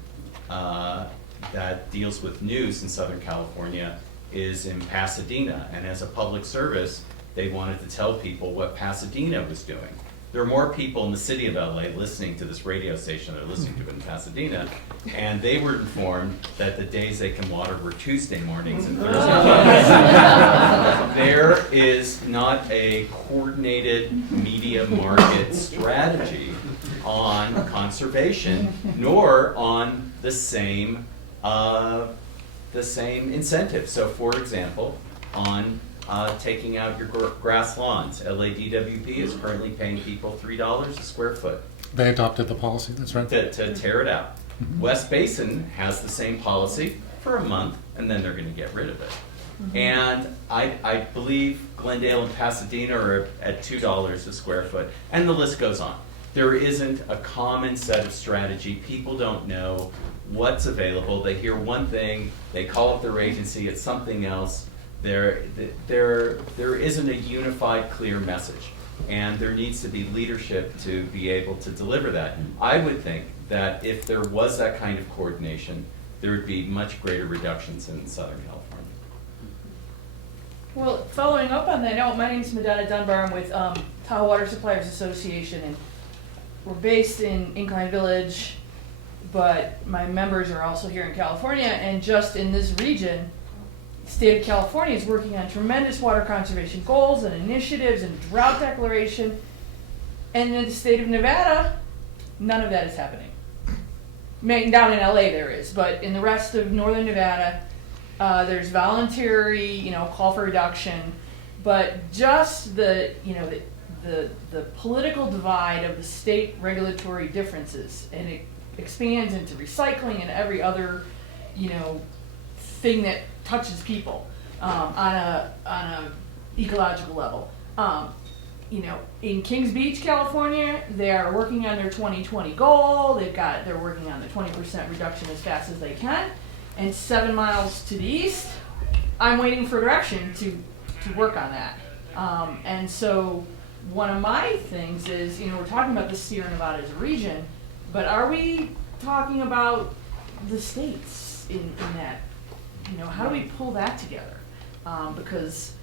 that deals with news in Southern California is in Pasadena. And as a public service, they wanted to tell people what Pasadena was doing. There are more people in the city of LA listening to this radio station than are listening to it in Pasadena. And they were informed that the days they can water were Tuesday mornings and Thursday mornings. There is not a coordinated media market strategy on conservation, nor on the same incentive. So for example, on taking out your grass lawns, LADWP is currently paying people $3 a square foot. They adopted the policy, that's right. To tear it out. West Basin has the same policy for a month, and then they're going to get rid of it. And I believe Glendale and Pasadena are at $2 a square foot, and the list goes on. There isn't a common set of strategy. People don't know what's available. They hear one thing, they call up their agency, it's something else. There isn't a unified, clear message, and there needs to be leadership to be able to deliver that. I would think that if there was that kind of coordination, there would be much greater reductions in Southern California. Well, following up on that note, my name is Madonna Dunbar. I'm with Tahoe Water Suppliers Association, and we're based in Incline Village, but my members are also here in California, and just in this region, the state of California is working on tremendous water conservation goals and initiatives and drought declaration, and in the state of Nevada, none of that is happening. Down in LA there is, but in the rest of northern Nevada, there's voluntary, call for reduction, but just the political divide of the state regulatory differences, and it expands into recycling and every other, thing that touches people on a ecological level. In Kings Beach, California, they are working on their 2020 goal. They're working on the 20% reduction as fast as they can. And 7 miles to the east, I'm waiting for direction to work on that. And so one of my things is, we're talking about the Sierra Nevada as a region, but are we talking about the states in that? How do we pull that together? Because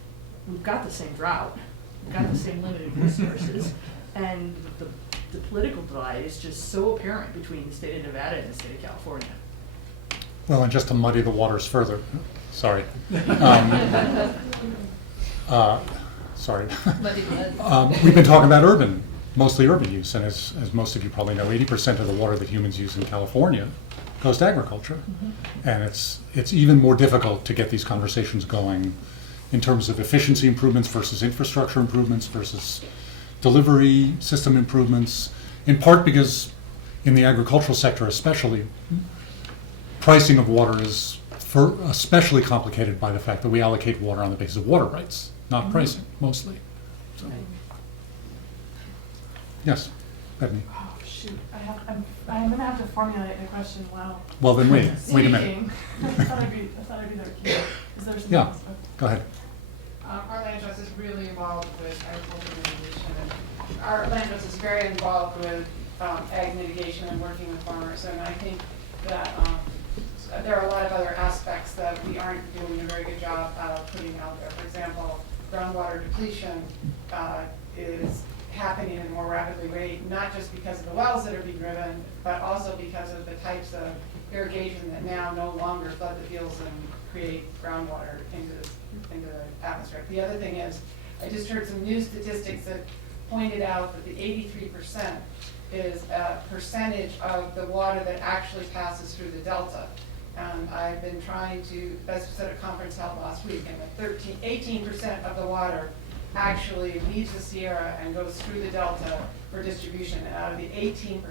we've got the same drought, we've got the same limited resources, and the political divide is just so apparent between the state of Nevada and the state of California. Well, and just to muddy the waters further, sorry. Sorry. We've been talking about mostly urban use, and as most of you probably know, 80% of the water that humans use in California goes to agriculture. And it's even more difficult to get these conversations going in terms of efficiency improvements versus infrastructure improvements versus delivery system improvements, in part because in the agricultural sector especially, pricing of water is especially complicated by the fact that we allocate water on the basis of water rights, not pricing, mostly. So. Yes, Bethany. Oh, shoot. I'm going to have to formulate the question well. Well, then wait a minute. I thought I'd be there. Is there something Yeah, else? go ahead. Our land trust is really involved with agricultural mitigation. And our land trust is very involved with ag mitigation and working with farmers. And I think that there are a lot of other aspects that we aren't doing a very good job of putting out there. For example, groundwater depletion is happening at a more rapidly rate, not just because of the wells that are being driven, but also because of the types of irrigation that now no longer flood the fields and create groundwater into the atmosphere. The other thing is I just heard some new statistics that pointed out that the 83% is a percentage of the water that actually passes through the delta. And I've been trying to, that's at a conference held last week, and the 18% of the water actually leaves the Sierra and goes through the delta for distribution. And out of the 18%,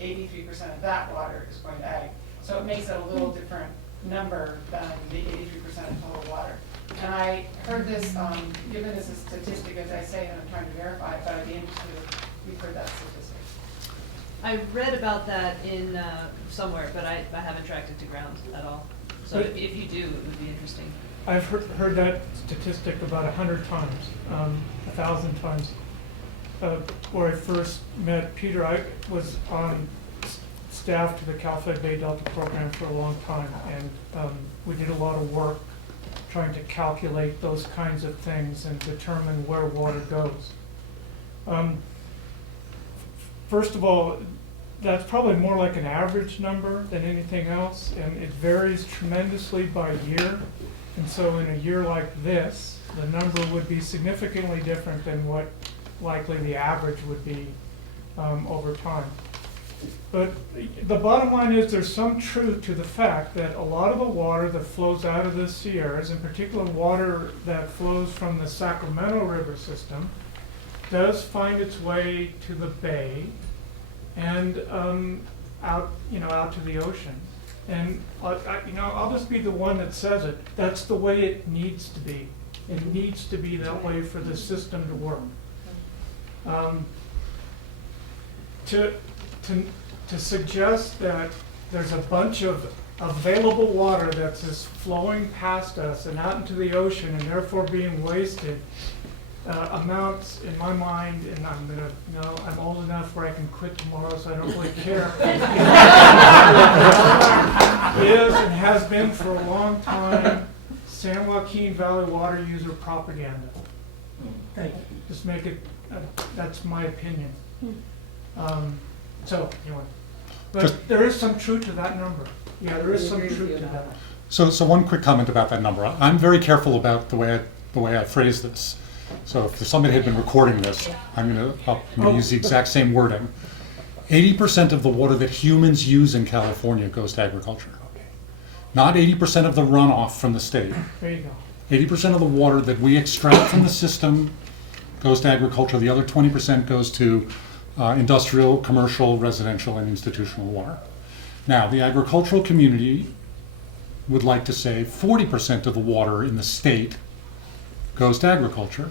83% of that water is going to ag. So it makes it a little different number than the 83% of total water. And I heard this, given as a statistic, as I say, and I'm trying to verify it, but I'd be interested if we've heard that statistic. I read about that in somewhere, but I haven't tracked it to ground at all. So if you do, it would be interesting. I've heard that statistic about 100 times, 1,000 times. Where I first met Peter, I was on staff to the Cal-Fed Bay Delta program for a long time, and we did a lot of work trying to calculate those kinds of things and determine where water goes. First of all, that's probably more like an average number than anything else, and it varies tremendously by year. And so in a year like this, the number would be significantly different than what likely the average would be over time. But the bottom line is there's some truth to the fact that a lot of the water that flows out of the Sierras, in particular water that flows from the Sacramento River system, does find its way to the bay and out to the ocean. And I'll just be the one that says it. That's the way it needs to be. It needs to be that way for the system to work. To suggest that there's a bunch of available water that's just flowing past us and out into the ocean and therefore being wasted amounts, in my mind, and I'm old enough where I can quit tomorrow, so I don't really care. Is and has been for a long time San Joaquin Valley water user propaganda. Thank you. Just make it. That's my opinion. So anyway, but there is some truth to that number. Yeah, there is some truth to that. So one quick comment about that number. I'm very careful about the way I phrase this. So if somebody had been recording this, I'm going to use the exact same wording. 80% of the water that humans use in California goes to agriculture. Not 80% of the runoff from the state. There you go. 80% of the water that we extract from the system goes to agriculture. The other 20% goes to industrial, commercial, residential, and institutional water. Now, the agricultural community would like to say 40% of the water in the state goes to agriculture,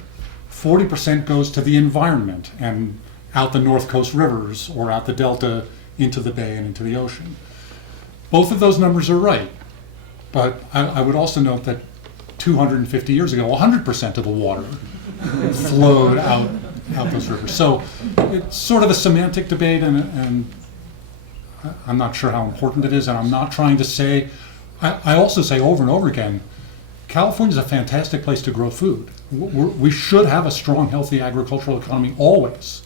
40% goes to the environment and out the North Coast rivers or out the delta into the bay and into the ocean. Both of those numbers are right, but I would also note that 250 years ago, 100% of the water flowed out those rivers. So it's sort of a semantic debate, and I'm not sure how important it is, and I'm not trying to say, I also say over and over again, California is a fantastic place to grow food. We should have a strong, healthy agricultural economy always.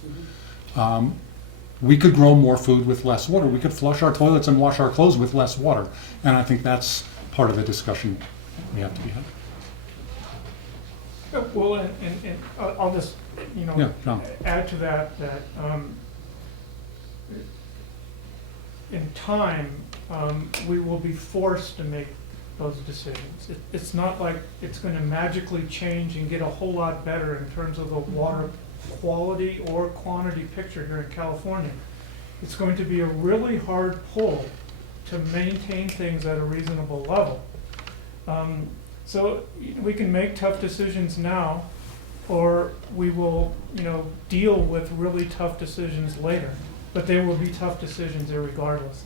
We could grow more food with less water. We could flush our toilets and wash our clothes with less water. And I think that's part of the discussion we have to be having. Well, and I'll just, add to that, in time, we will be forced to make those decisions. It's not like it's going to magically change and get a whole lot better in terms of the water quality or quantity picture here in California. It's going to be a really hard pull to maintain things at a reasonable level. So we can make tough decisions now, or we will, deal with really tough decisions later. But they will be tough decisions irregardless.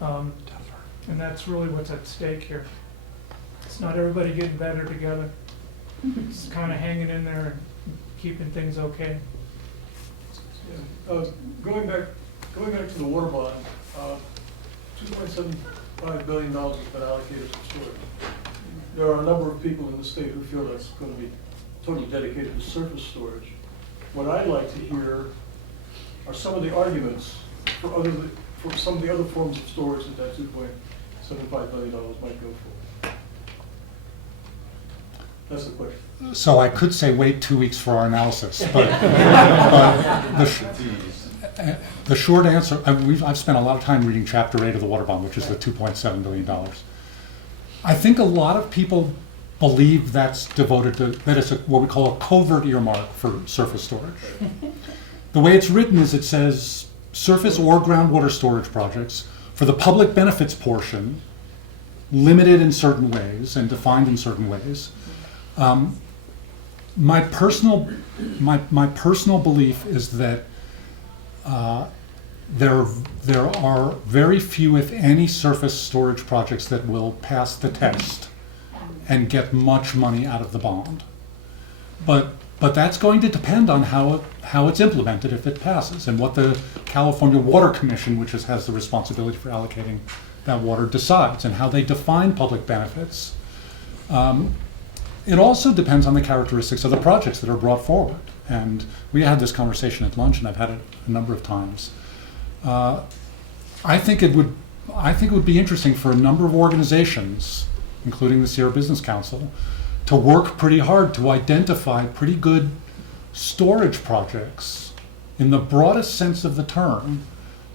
And that's really what's at stake here. It's not everybody getting better together. It's kind of hanging in there and keeping things okay. Going back to the water bond, $2.75 billion has been allocated for storage. There are a number of people in the state who feel that's going to be totally dedicated to surface storage. What I'd like to hear are some of the arguments for some of the other forms of storage that $2.75 billion might go for. That's the question. So I could say wait 2 weeks for our analysis, but the short answer, I've spent a lot of time reading Chapter 8 of the water bond, which is the $2.7 billion. I think a lot of people believe that's devoted to, that it's what we call a covert earmark for surface storage. The way it's written is it says surface or groundwater storage projects for the public benefits portion, limited in certain ways and defined in certain ways. My personal belief is that there are very few, if any, surface storage projects that will pass the test and get much money out of the bond. But that's going to depend on how it's implemented if it passes, and what the California Water Commission, which has the responsibility for allocating that water, decides, and how they define public benefits. It also depends on the characteristics of the projects that are brought forward. And we had this conversation at lunch, and I've had it a number of times. I think it would be interesting for a number of organizations, including the Sierra Business Council, to work pretty hard to identify pretty good storage projects in the broadest sense of the term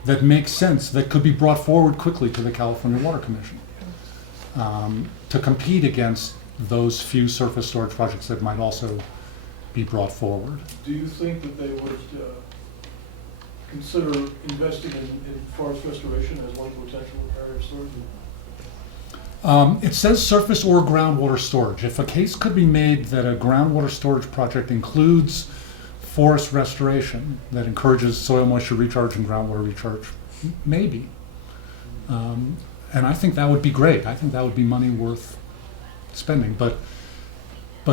that make sense, that could be brought forward quickly to the California Water Commission to compete against those few surface storage projects that might also be brought forward. Do you think that they would consider investing in forest restoration as one potential area of storage? It says surface or groundwater storage. If a case could be made that a groundwater storage project includes forest restoration, that encourages soil moisture recharge and groundwater recharge, maybe. And I think that would be great. I think that would be money worth spending. But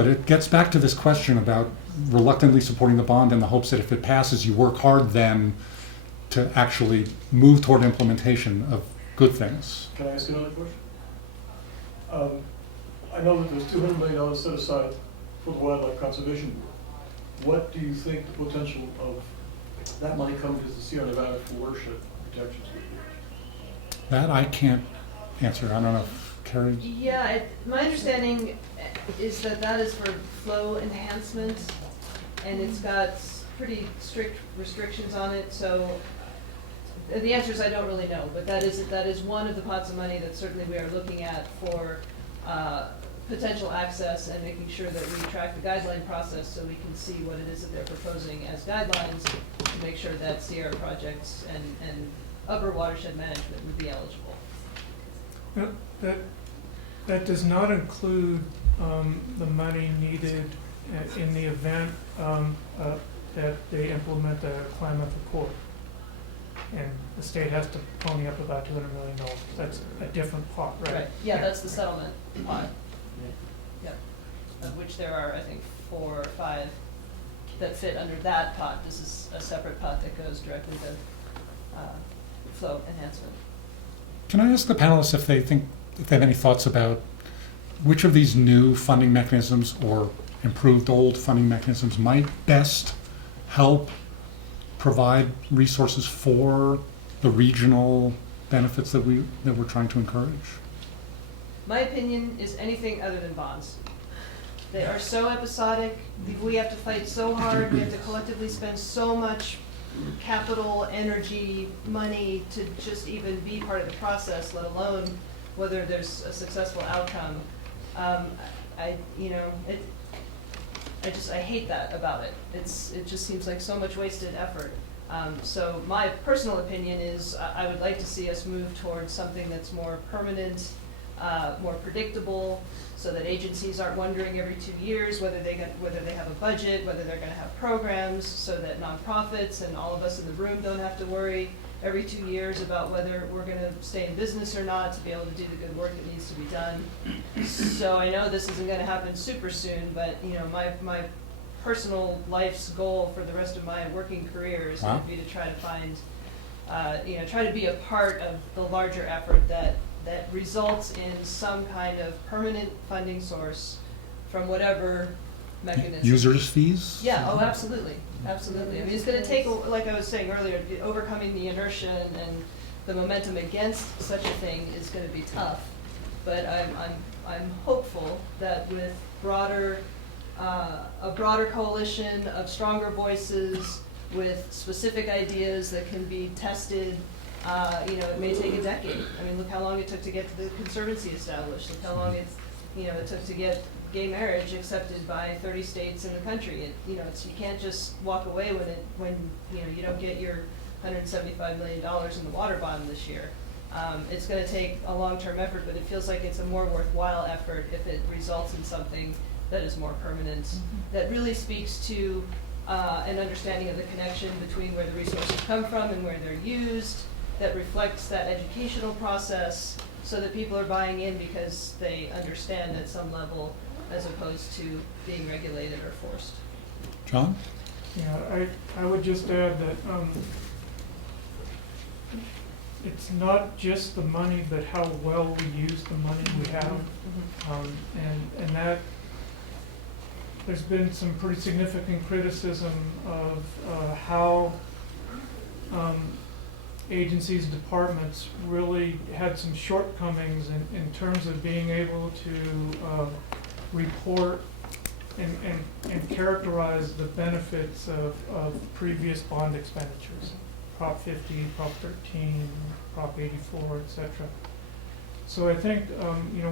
it gets back to this question about reluctantly supporting the bond in the hopes that if it passes, you work hard then to actually move toward implementation of good things. Can I ask another question? I know that there's $200 million set aside for the Wildlife Conservation Board. What do you think the potential of that money coming to the Sierra Nevada for watershed protections would be? That I can't answer. I don't know if Carrie. Yeah, my understanding is that is for flow enhancement, and it's got pretty strict restrictions on it. So the answer is I don't really know, but that is one of the pots of money that certainly we are looking at for potential access, and making sure that we track the guideline process so we can see what it is that they're proposing as guidelines to make sure that Sierra projects and upper watershed management would be eligible. Now, that does not include the money needed in the event that they implement the Klamath Accord. And the state has to pony up about $200 million. That's a different pot, right? Right, yeah, that's the settlement pot. Yep, of which there are, I think, 4 or 5 that fit under that pot. This is a separate pot that goes directly to flow enhancement. Can I ask the panelists if they have any thoughts about which of these new funding mechanisms or improved old funding mechanisms might best help provide resources for the regional benefits that we're trying to encourage? My opinion is anything other than bonds. They are so episodic. We have to fight so hard. We have to collectively spend so much capital, energy, money to just even be part of the process, let alone whether there's a successful outcome. I hate that about it. It just seems like so much wasted effort. So my personal opinion is I would like to see us move towards something that's more permanent, more predictable, so that agencies aren't wondering every 2 years whether they have a budget, whether they're going to have programs, so that nonprofits and all of us in the room don't have to worry every 2 years about whether we're going to stay in business or not to be able to do the good work that needs to be done. So I know this isn't going to happen super soon, but my personal life's goal for the rest of my working career is going to be to try to find, try to be a part of the larger effort that results in some kind of permanent funding source from whatever mechanism. Users' fees? Yeah, oh, absolutely, absolutely. I mean, it's going to take, like I was saying earlier, overcoming the inertia and the momentum against such a thing is going to be tough. but I'm hopeful that with a broader coalition of stronger voices with specific ideas that can be tested, it may take a decade. I mean, look how long it took to get the Conservancy established. Look how long it took to get gay marriage accepted by 30 states in the country. You can't just walk away when you don't get your $175 million in the water bond this year. It's going to take a long-term effort, but it feels like it's a more worthwhile effort if it results in something that is more permanent, that really speaks to an understanding of the connection between where the resources come from and where they're used, that reflects that educational process so that people are buying in because they understand at some level as opposed to being regulated or forced. John? Yeah, I would just add that it's not just the money, but how well we use the money we have. And that there's been some pretty significant criticism of how agencies, departments really had some shortcomings in terms of being able to report and characterize the benefits of previous bond expenditures. Prop 50, Prop 13, Prop 84, etc. So I think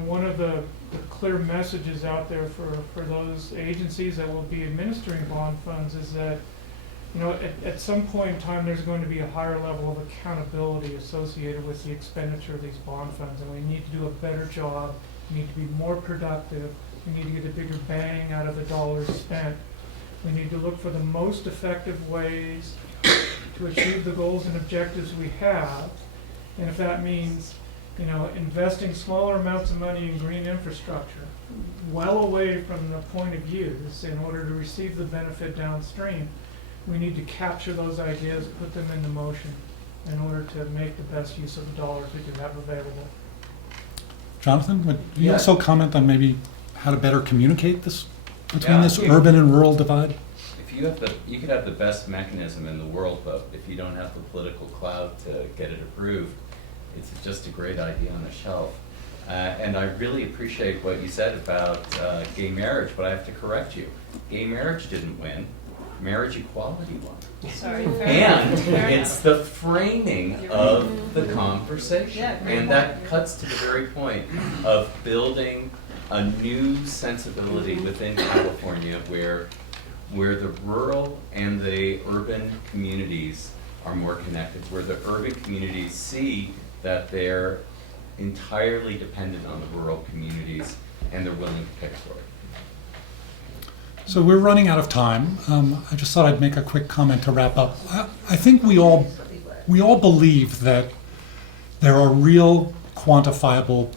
one of the clear messages out there for those agencies that will be administering bond funds is that at some point in time there's going to be a higher level of accountability associated with the expenditure of these bond funds, and we need to do a better job. We need to be more productive. We need to get a bigger bang out of the dollars spent. We need to look for the most effective ways to achieve the goals and objectives we have. And if that means, investing smaller amounts of money in green infrastructure, well away from the point of use in order to receive the benefit downstream, we need to capture those ideas, put them into motion in order to make the best use of the dollars we do have available. Jonathan, would you also comment on maybe how to better communicate this between Yeah, this urban and rural divide? If you could have the best mechanism in the world, but if you don't have the political clout to get it approved, it's just a great idea on the shelf. And I really appreciate what you said about gay marriage, but I have to correct you. Gay marriage didn't win. Marriage equality won. Sorry. And it's the framing of the conversation. Yeah, and that cuts to the very point of building a new sensibility within California where the rural and the urban communities are more connected, where the urban communities see that they're entirely dependent on the rural communities and they're willing to pay for it. So we're running out of time. I just thought I'd make a quick comment to wrap up. I think we all believe that there are real quantifiable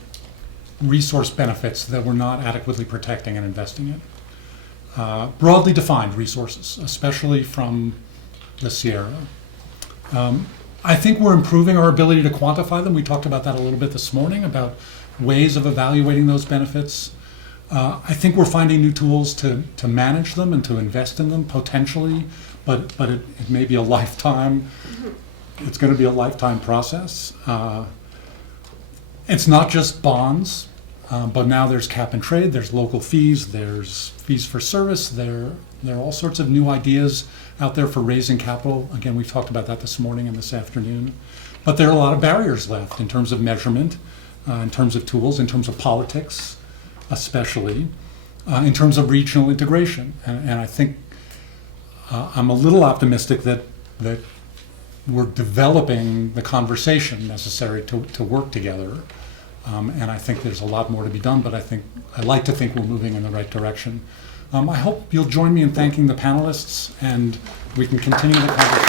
resource benefits that we're not adequately protecting and investing in. Broadly defined resources, especially from the Sierra. I think we're improving our ability to quantify them. We talked about that a little bit this morning, about ways of evaluating those benefits. I think we're finding new tools to manage them and to invest in them potentially, but it may be a lifetime. It's going to be a lifetime process. It's not just bonds, but now there's cap and trade, there's local fees, there's fees for service, there are all sorts of new ideas out there for raising capital. Again, we've talked about that this morning and this afternoon. But there are a lot of barriers left in terms of measurement, in terms of tools, in terms of politics, especially, in terms of regional integration. And I think I'm a little optimistic that we're developing the conversation necessary to work together. And I think there's a lot more to be done, but I like to think we're moving in the right direction. I hope you'll join me in thanking the panelists, and we can continue the conversation.